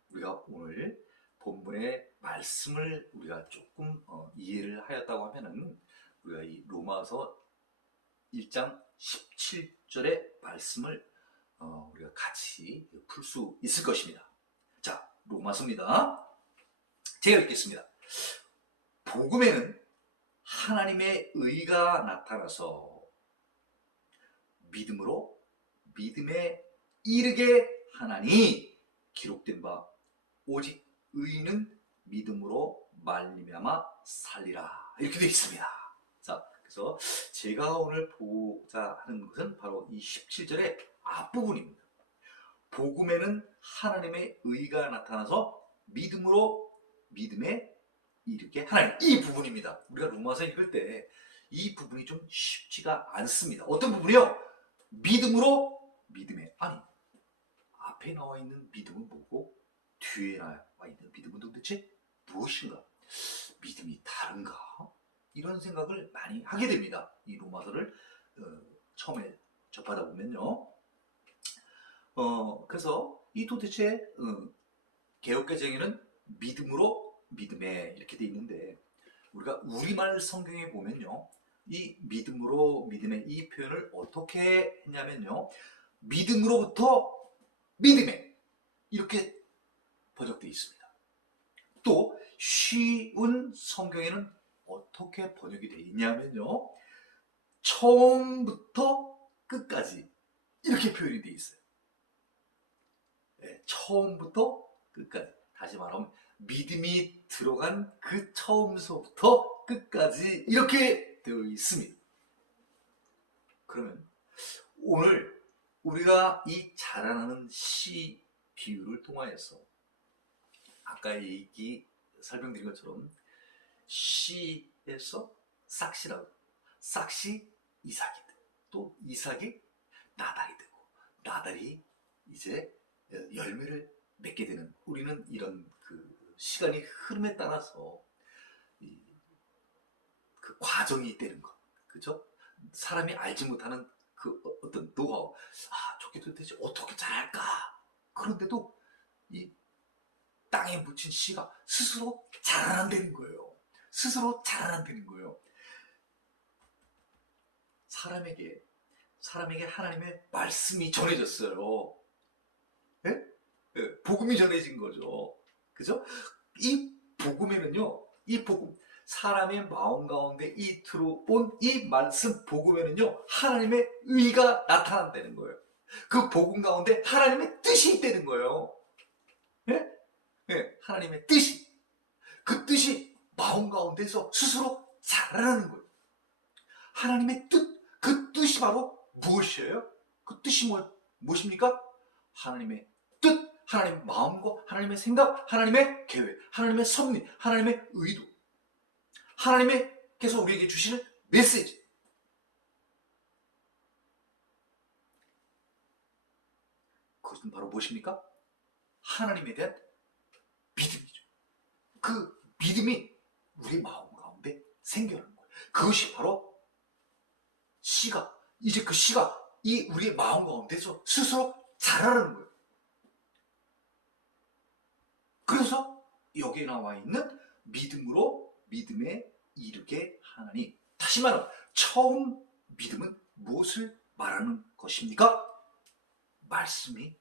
우리가 오늘 본문의 말씀을 우리가 조금 이해를 하였다고 하면은, 우리가 이 로마서 1장 17절의 말씀을 우리가 같이 풀 수 있을 것입니다. 자, 로마서입니다. 제가 읽겠습니다. 복음에는 하나님의 의가 나타나서 믿음으로 믿음에 이르게 하나니, 기록된 바 오직 의인은 믿음으로 말미암아 살리라, 이렇게 되어 있습니다. 자, 그래서 제가 오늘 보자 하는 것은 바로 이 17절의 앞부분입니다. 복음에는 하나님의 의가 나타나서 믿음으로 믿음에 이르게 하나님, 이 부분입니다. 우리가 로마서 읽을 때 이 부분이 좀 쉽지가 않습니다. 어떤 부분이요? 믿음으로 믿음에, 아니, 앞에 나와 있는 믿음은 뭐고 뒤에 나와 있는 믿음은 도대체 무엇인가? 믿음이 다른가? 이런 생각을 많이 하게 됩니다. 이 로마서를 처음에 접하다 보면요. 그래서 이 도대체 개역개정에는 믿음으로 믿음에 이렇게 돼 있는데, 우리가 우리말 성경에 보면요, 이 믿음으로 믿음에 이 표현을 어떻게 했냐면요, 믿음으로부터 믿음에 이렇게 번역되어 있습니다. 또 쉬운 성경에는 어떻게 번역이 되어 있냐면요, 처음부터 끝까지 이렇게 표현이 되어 있어요. 네, 처음부터 끝까지. 다시 말하면 믿음이 들어간 그 처음서부터 끝까지 이렇게 되어 있습니다. 그러면 오늘 우리가 이 자라나는 씨 비유를 통하여서 아까 설명드린 것처럼 씨에서 싹씨라고, 싹씨 이삭이 되고, 또 이삭이 나달이 되고, 나달이 이제 열매를 맺게 되는, 우리는 이런 그 시간이 흐름에 따라서 그 과정이 있다는 것, 그죠? 사람이 알지 못하는 그 어떤 노하우, 저게 도대체 어떻게 자랄까? 그런데도 이 땅에 묻힌 씨가 스스로 자라난다는 거예요. 스스로 자라난다는 거예요. 사람에게 하나님의 말씀이 전해졌어요. 네? 네, 복음이 전해진 거죠. 그죠? 이 복음에는요, 이 복음, 사람의 마음 가운데 이 들어온 이 말씀 복음에는요, 하나님의 의가 나타난다는 거예요. 그 복음 가운데 하나님의 뜻이 있다는 거예요. 네? 네, 하나님의 뜻이, 그 뜻이 마음 가운데서 스스로 자라나는 거예요. 하나님의 뜻, 그 뜻이 바로 무엇이에요? 그 뜻이 무엇입니까? 하나님의 뜻, 하나님의 마음과 하나님의 생각, 하나님의 계획, 하나님의 섭리, 하나님의 의도, 하나님께서 우리에게 주시는 메시지. 그것은 바로 무엇입니까? 하나님에 대한 믿음이죠. 그 믿음이 우리 마음 가운데 생겨나는 거예요. 그것이 바로 씨가, 이제 그 씨가 이 우리의 마음 가운데서 스스로 자라는 거예요. 그래서 여기에 나와 있는 믿음으로 믿음에 이르게 하나니, 다시 말하면 처음 믿음은 무엇을 말하는 것입니까? 말씀이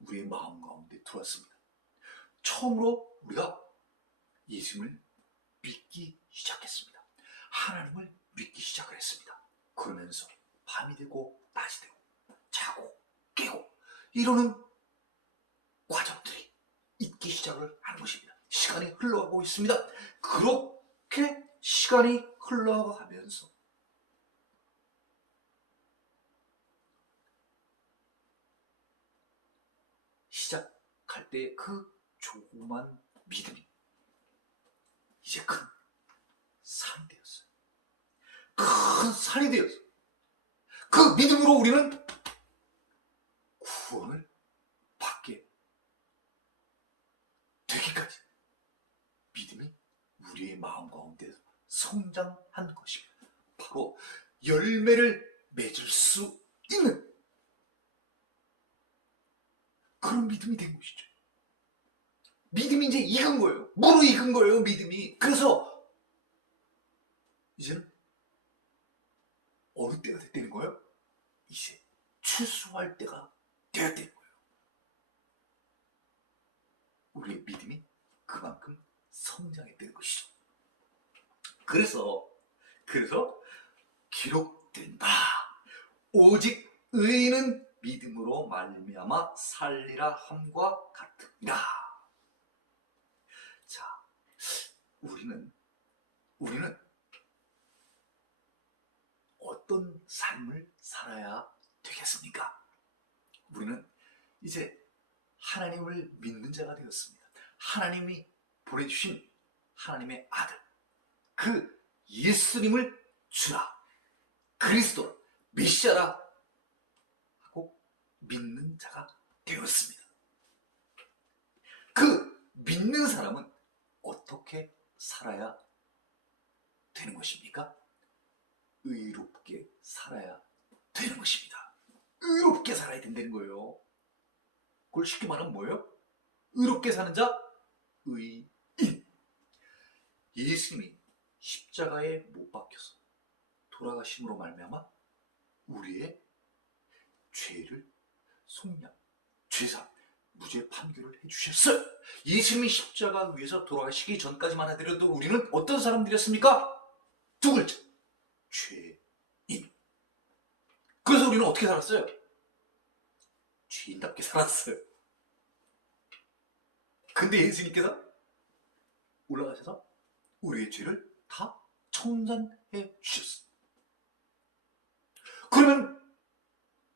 우리의 마음 가운데 들어왔습니다. 처음으로 우리가 예수님을 믿기 시작했습니다. 하나님을 믿기 시작을 했습니다. 그러면서 밤이 되고 낮이 되고 자고 깨고 이러는 죽기 시작을 하는 것입니다. 시간이 흘러가고 있습니다. 그렇게 시간이 흘러가면서 시작할 때 그 조그만 믿음이 이제 큰 산이 되었어요. 큰 산이 되었어요. 그 믿음으로 우리는 구원을 받게 되기까지 믿음이 우리의 마음 가운데 성장한 것입니다. 바로 열매를 맺을 수 있는 그런 믿음이 된 것이죠. 믿음이 이제 익은 거예요. 무로 익은 거예요, 믿음이. 그래서 이제는 어느 때가 됐다는 거예요? 이제 추수할 때가 되었다는 거예요. 우리의 믿음이 그만큼 성장했다는 것이죠. 그래서 기록된다. 오직 의인은 믿음으로 말미암아 살리라 함과 같으니라. 자, 우리는 어떤 삶을 살아야 되겠습니까? 우리는 이제 하나님을 믿는 자가 되었습니다. 하나님이 보내주신 하나님의 아들, 그 예수님을 주라, 그리스도라, 메시아라 하고 믿는 자가 되었습니다. 그 믿는 사람은 어떻게 살아야 되는 것입니까? 의롭게 살아야 되는 것입니다. 의롭게 살아야 된다는 거예요. 그걸 쉽게 말하면 뭐예요? 의롭게 사는 자, 의인. 예수님이 십자가에 못 박혀서 돌아가심으로 말미암아 우리의 죄를 속량, 죄사, 무죄 판결을 해주셨어요. 예수님이 십자가 위에서 돌아가시기 전까지만 하더라도 우리는 어떤 사람들이었습니까? 두 글자, 죄인. 그래서 우리는 어떻게 살았어요? 죄인답게 살았어요. 근데 예수님께서 올라가셔서 우리의 죄를 다 청산해 주셨어요. 그러면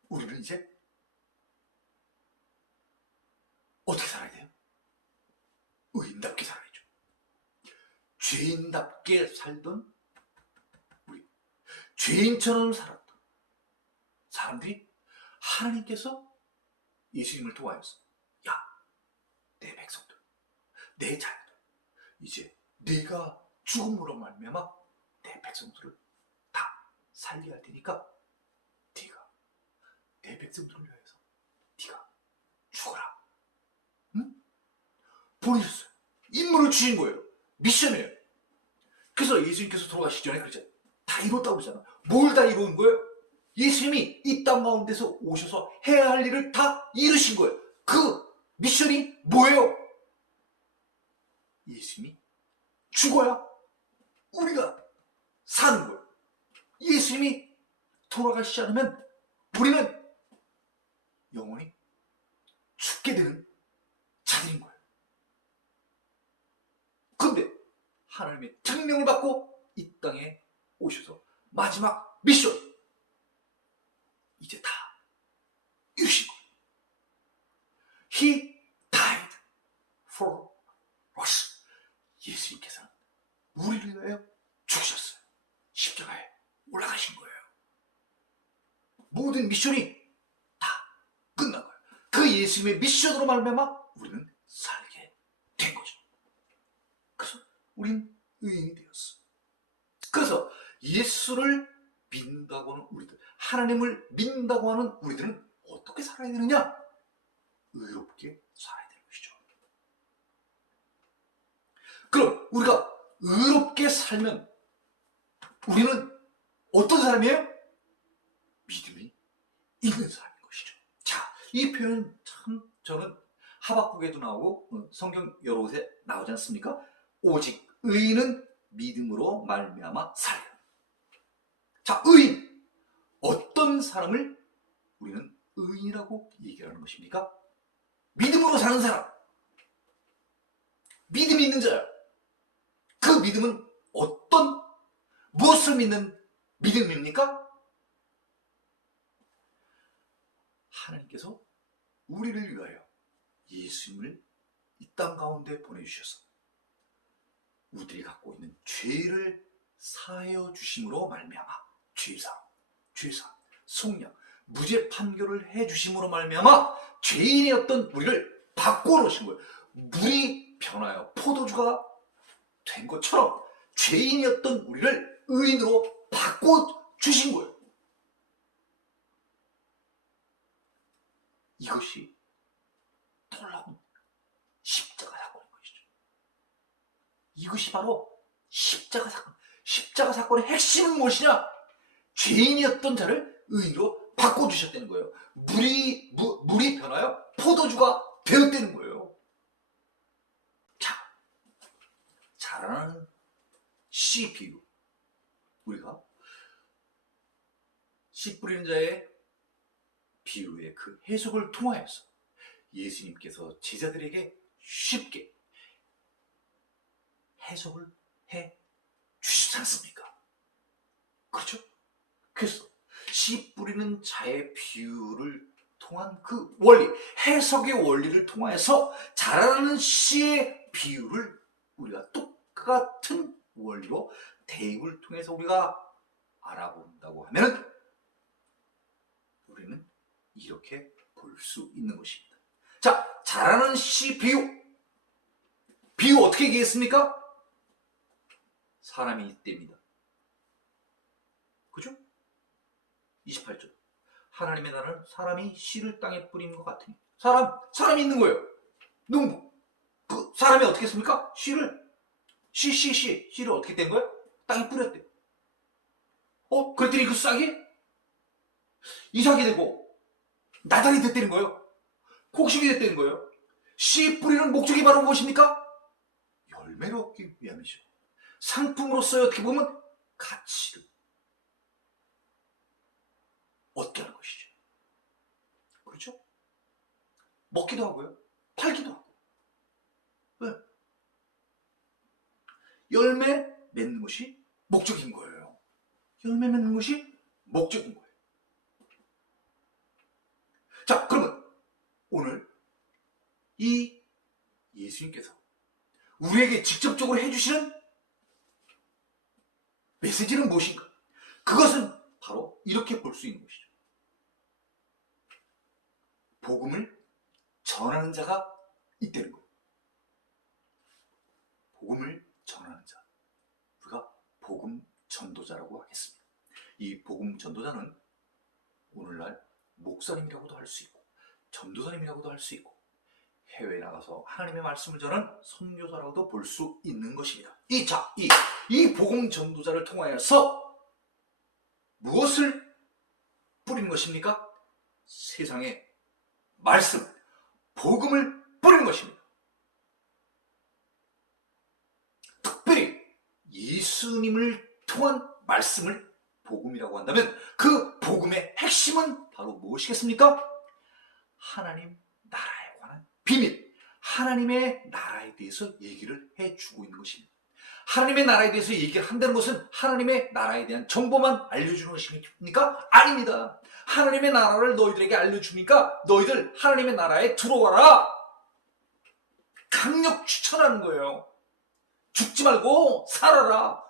우리는 이제 어떻게 살아야 돼요? 의인답게 살아야죠. 죄인답게 살던 우리, 죄인처럼 살았던 사람들이 하나님께서 예수님을 통하여서 야, 내 백성들, 내 자녀들, 이제 네가 죽음으로 말미암아 내 백성들을 다 살려야 할 테니까 네가 내 백성들을 위해서 네가 죽어라. 응? 보내셨어요. 임무를 주신 거예요. 미션이에요. 그래서 예수님께서 돌아가시기 전에 그랬잖아요. 다 이뤘다고 그러잖아. 뭘 다 이룬 거예요? 예수님이 이 땅 가운데서 오셔서 해야 할 일을 다 이루신 거예요. 그 미션이 뭐예요? 예수님이 죽어야 우리가 사는 거예요. 예수님이 돌아가시지 않으면 우리는 영원히 죽게 되는 자들인 거예요. 근데 하나님의 특명을 받고 이 땅에 오셔서 마지막 미션 이제 다 이루신 거예요. He died for us. 예수님께서는 우리를 위하여 죽으셨어요. 십자가에 올라가신 거예요. 모든 미션이 다 끝난 거예요. 그 예수님의 미션으로 말미암아 우리는 살게 된 거죠. 그래서 우린 의인이 되었어. 그래서 예수를 믿는다고 하는 우리들, 하나님을 믿는다고 하는 우리들은 어떻게 살아야 되느냐? 의롭게 살아야 되는 것이죠. 그럼 우리가 의롭게 살면 우리는 어떤 사람이에요? 믿음이 있는 사람인 것이죠. 자, 이 표현 참 저는 하박국에도 나오고 성경 여러 곳에 나오지 않습니까? 오직 의인은 믿음으로 말미암아 살리라. 자, 의인. 어떤 사람을 우리는 의인이라고 얘기하는 것입니까? 믿음으로 사는 사람. 믿음이 있는 자야. 그 믿음은 어떤, 무엇을 믿는 믿음입니까? 하나님께서 우리를 위하여 예수님을 이 땅 가운데 보내주셔서 우리들이 갖고 있는 죄를 사하여 주심으로 말미암아 죄사, 속량, 무죄 판결을 해주심으로 말미암아 죄인이었던 우리를 바꿔놓으신 거예요. 물이 변하여 포도주가 된 것처럼 죄인이었던 우리를 의인으로 바꿔주신 거예요. 이것이 놀라운 십자가 사건인 것이죠. 이것이 바로 십자가 사건. 십자가 사건의 핵심은 무엇이냐? 죄인이었던 자를 의인으로 바꿔주셨다는 거예요. 물이 변하여 포도주가 되었다는 거예요. 자, 자라나는 씨 비유. 우리가 씨 뿌리는 자의 비유의 그 해석을 통하여서 예수님께서 제자들에게 쉽게 해석을 해 주시지 않습니까? 그렇죠? 그래서 씨 뿌리는 자의 비유를 통한 그 원리, 해석의 원리를 통해서 자라나는 씨의 비유를 우리가 똑같은 원리로 대입을 통해서 우리가 알아본다고 하면 우리는 이렇게 볼 수 있는 것입니다. 자, 자라는 씨 비유. 비유 어떻게 얘기했습니까? 사람이 있답니다. 그죠? 28절. 하나님의 나라는 사람이 씨를 땅에 뿌리는 것 같으니. 사람이 있는 거예요. 농부. 그 사람이 어떻게 했습니까? 씨를 어떻게 된 거예요? 땅에 뿌렸대. 그랬더니 그 싹이 이삭이 되고 나단이 됐다는 거예요. 곡식이 됐다는 거예요. 씨 뿌리는 목적이 바로 무엇입니까? 열매를 얻기 위함이죠. 상품으로서의 어떻게 보면 가치를 얻게 하는 것이죠. 그렇죠? 먹기도 하고요. 팔기도 하고. 왜? 열매 맺는 것이 목적인 거예요. 열매 맺는 것이 목적인 거예요. 자, 그러면 오늘 이 예수님께서 우리에게 직접적으로 해주시는 메시지는 무엇인가? 그것은 바로 이렇게 볼 수 있는 것이죠. 복음을 전하는 자가 있다는 거예요. 복음을 전하는 자. 우리가 복음 전도자라고 하겠습니다. 이 복음 전도자는 오늘날 목사님이라고도 할 수 있고 전도사님이라고도 할 수 있고 해외에 나가서 하나님의 말씀을 전하는 선교사라고도 볼 수 있는 것입니다. 이 복음 전도자를 통하여서 무엇을 뿌리는 것입니까? 세상에 말씀, 복음을 뿌리는 것입니다. 특별히 예수님을 통한 말씀을 복음이라고 한다면 그 복음의 핵심은 바로 무엇이겠습니까? 하나님 나라에 관한 비밀, 하나님의 나라에 대해서 얘기를 해주고 있는 것입니다. 하나님의 나라에 대해서 얘기를 한다는 것은 하나님의 나라에 대한 정보만 알려주는 것입니까? 아닙니다. 하나님의 나라를 너희들에게 알려주니까 너희들 하나님의 나라에 들어와라. 강력 추천하는 거예요. 죽지 말고 살아라.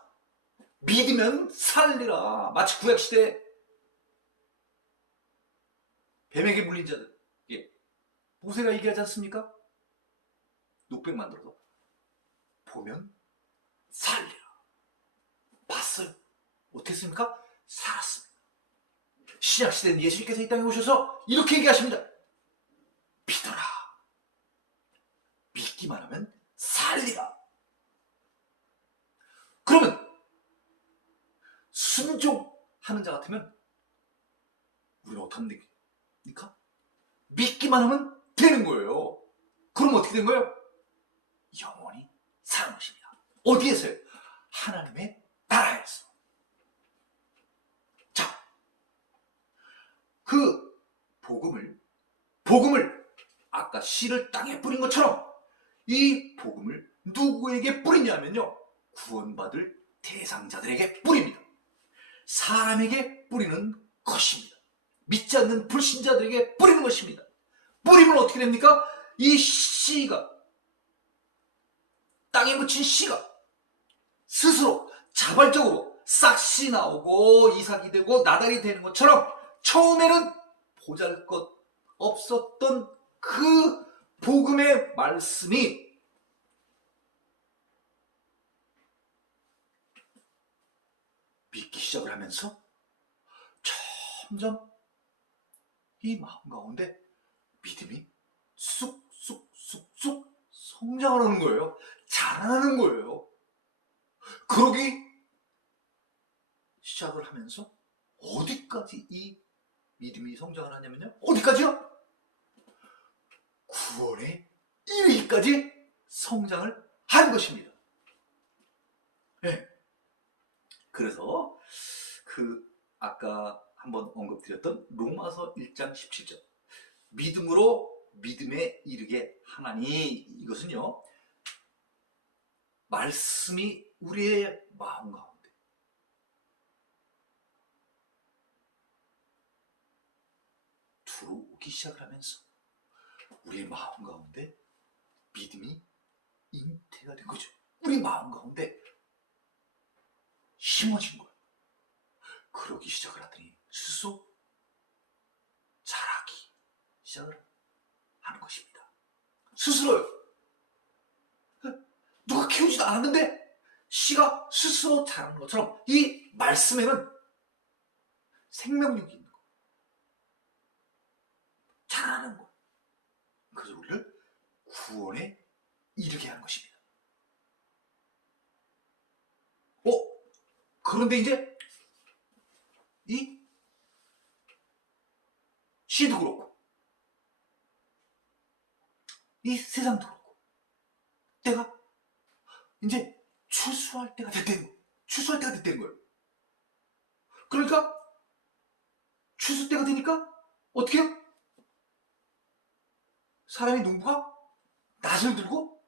믿으면 살리라. 마치 구약시대 뱀에게 물린 자들. 모세가 얘기하지 않습니까? 녹백 만들어서 보면 살리라. 봤어요. 어떻게 했습니까? 살았습니다. 신약시대는 예수님께서 이 땅에 오셔서 이렇게 얘기하십니다. 믿어라. 믿기만 하면 살리라. 그러면 순종하는 자 같으면 우리는 어떻게 하면 됩니까? 믿기만 하면 되는 거예요. 그럼 어떻게 된 거예요? 영원히 사는 것입니다. 어디에서요? 하나님의 나라에서. 자, 그 복음을 아까 씨를 땅에 뿌린 것처럼 이 복음을 누구에게 뿌리냐면요, 구원받을 대상자들에게 뿌립니다. 사람에게 뿌리는 것입니다. 믿지 않는 불신자들에게 뿌리는 것입니다. 뿌리면 어떻게 됩니까? 이 씨가, 땅에 묻힌 씨가 스스로 자발적으로 싹씨 나오고 이삭이 되고 나달이 되는 것처럼 처음에는 보잘것 없었던 그 복음의 말씀이 믿기 시작을 하면서 점점 이 마음 가운데 믿음이 쑥쑥쑥쑥 성장하는 거예요. 자라나는 거예요. 그러기 시작을 하면서 어디까지 이 믿음이 성장을 하냐면요, 어디까지요? 구원에 이르기까지 성장을 하는 것입니다. 네. 그래서 아까 한번 언급드렸던 로마서 1장 17절, 믿음으로 믿음에 이르게 하나니, 이것은요, 말씀이 우리의 마음 가운데 들어오기 시작을 하면서 우리의 마음 가운데 믿음이 잉태가 된 거죠. 우리 마음 가운데 심어진 거예요. 그러기 시작을 하더니 스스로 자라기 시작을 하는 것입니다. 스스로요. 누가 키우지도 않았는데 씨가 스스로 자라는 것처럼 이 말씀에는 생명력이 있는 거예요. 자라는 거예요. 그래서 우리를 구원에 이르게 하는 것입니다. 그런데 이제 이 씨도 그렇고 이 세상도 그렇고 때가 이제 추수할 때가 됐다는 거예요. 추수할 때가 됐다는 거예요. 그러니까 추수 때가 되니까 어떻게 해요? 사람이 농부가 낫을 들고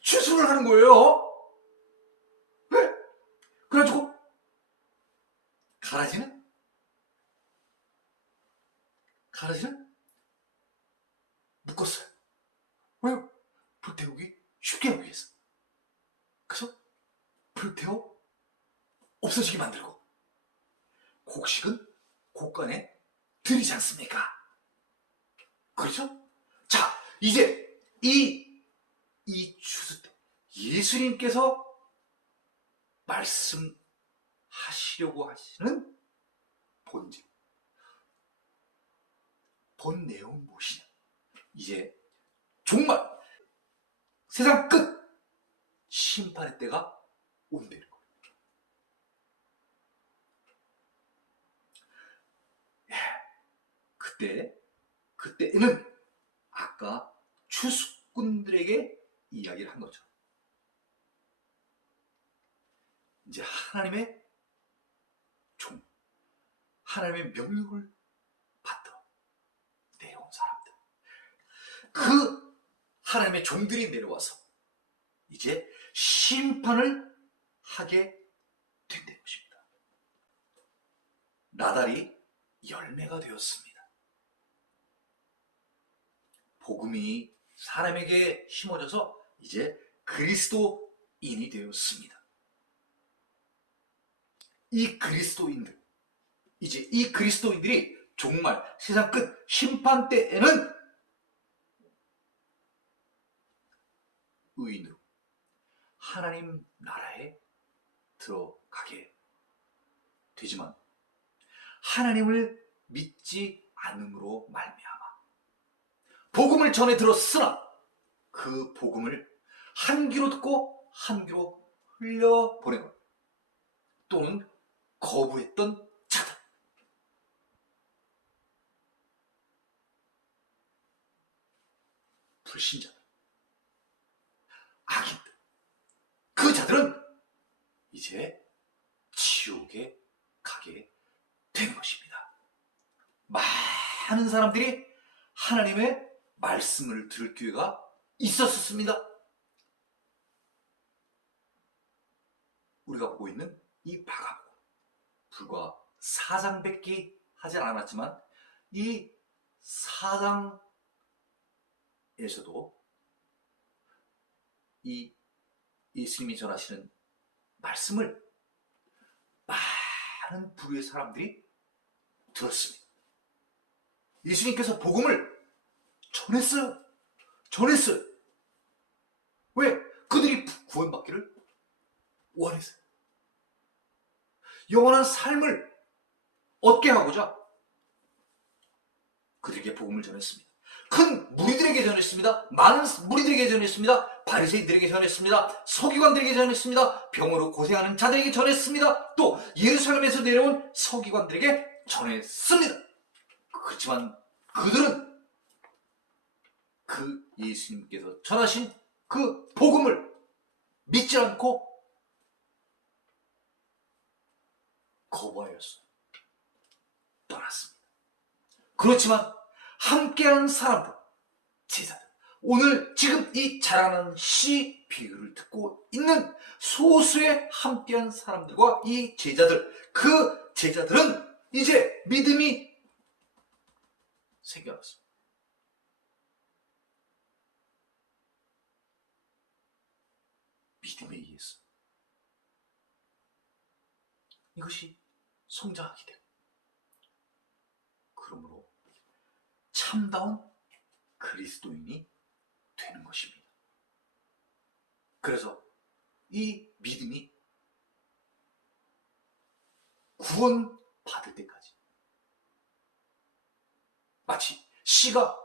추수를 하는 거예요. 왜? 그래가지고 가라지는 묶었어요. 왜요? 불태우기 쉽게 하기 위해서. 그래서 불태워 없어지게 만들고, 곡식은 곡간에 들이지 않습니까? 그렇죠? 자, 이제 이 추수 때 예수님께서 말씀하시려고 하시는 본 내용은 무엇이냐? 이제 정말 세상 끝 심판의 때가 온다는 거예요. 그때는 아까 추수꾼들에게 이야기를 한 거죠. 이제 하나님의 하나님의 명령을 받들어 내려온 사람들, 그 하나님의 종들이 내려와서 이제 심판을 하게 된다는 것입니다. 나달이 열매가 되었습니다. 복음이 사람에게 심어져서 이제 그리스도인이 되었습니다. 이 그리스도인들이 정말 세상 끝 심판 때에는 의인으로 하나님 나라에 들어가게 되지만, 하나님을 믿지 않음으로 말미암아 복음을 전해 들었으나 그 복음을 한 귀로 듣고 한 귀로 흘려보내고 또는 거부했던 자들, 불신자들, 악인들, 그 자들은 이제 지옥에 가게 되는 것입니다. 많은 사람들이 하나님의 말씀을 들을 기회가 있었습니다. 우리가 보고 있는 이 마가복음, 불과 4장밖에 하지 않았지만 이 4장에서도 이 예수님이 전하시는 말씀을 많은 부류의 사람들이 들었습니다. 예수님께서 복음을 전했어요. 왜? 그들이 구원받기를 원했어요. 영원한 삶을 얻게 하고자 그들에게 복음을 전했습니다. 큰 무리들에게 전했습니다. 많은 무리들에게 전했습니다. 바리새인들에게 전했습니다. 서기관들에게 전했습니다. 병으로 고생하는 자들에게 전했습니다. 또 예루살렘에서 내려온 서기관들에게 전했습니다. 그렇지만 그들은 그 예수님께서 전하신 그 복음을 믿지 않고 거부하였어요. 떠났습니다. 그렇지만 함께한 사람들, 제자들, 오늘 지금 이 자라는 씨 비유를 듣고 있는 소수의 함께한 사람들과 이 제자들, 그 제자들은 이제 믿음이 생겨났습니다. 믿음에 의해서 이것이 성장하게 되고, 그러므로 참다운 그리스도인이 되는 것입니다. 그래서 이 믿음이 구원 받을 때까지 마치 씨가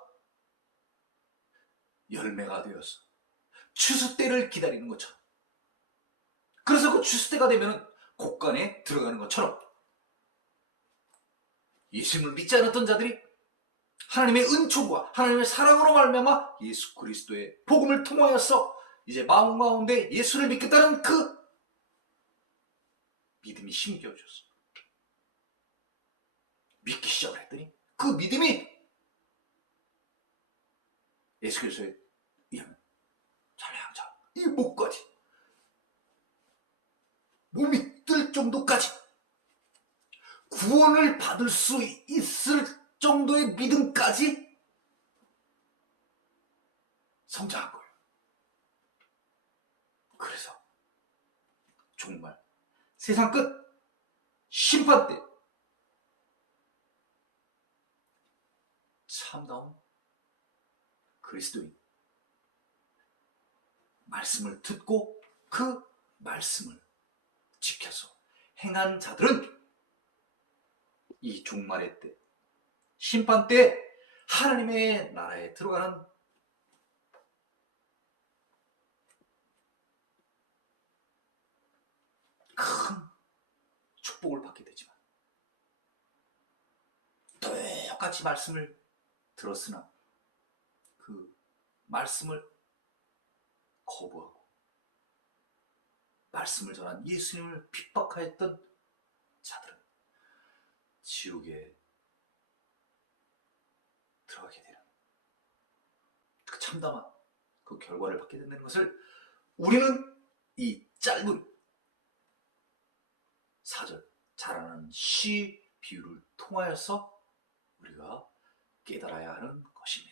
열매가 되어서 추수 때를 기다리는 것처럼, 그래서 그 추수 때가 되면 곡간에 들어가는 것처럼 예수님을 믿지 않았던 자들이 하나님의 은총과 하나님의 사랑으로 말미암아 예수 그리스도의 복음을 통하여서 이제 마음 가운데 예수를 믿겠다는 그 믿음이 심겨졌어. 믿기 시작을 했더니 그 믿음이 예수 그리스도에 의하면 잘량자 이 목까지, 몸이 뜰 정도까지 구원을 받을 수 있을 정도의 믿음까지 성장한 거예요. 그래서 정말 세상 끝 심판 때 참다운 그리스도인, 말씀을 듣고 그 말씀을 지켜서 행한 자들은 이 종말의 때, 심판 때 하나님의 나라에 들어가는 큰 축복을 받게 되지만, 똑같이 말씀을 들었으나 그 말씀을 거부하고 말씀을 전한 예수님을 핍박하였던 자들은 지옥에 들어가게 되는 그 참담한 그 결과를 받게 된다는 것을 우리는 이 짧은 4절 자라는 씨 비유를 통하여서 우리가 깨달아야 하는 것입니다.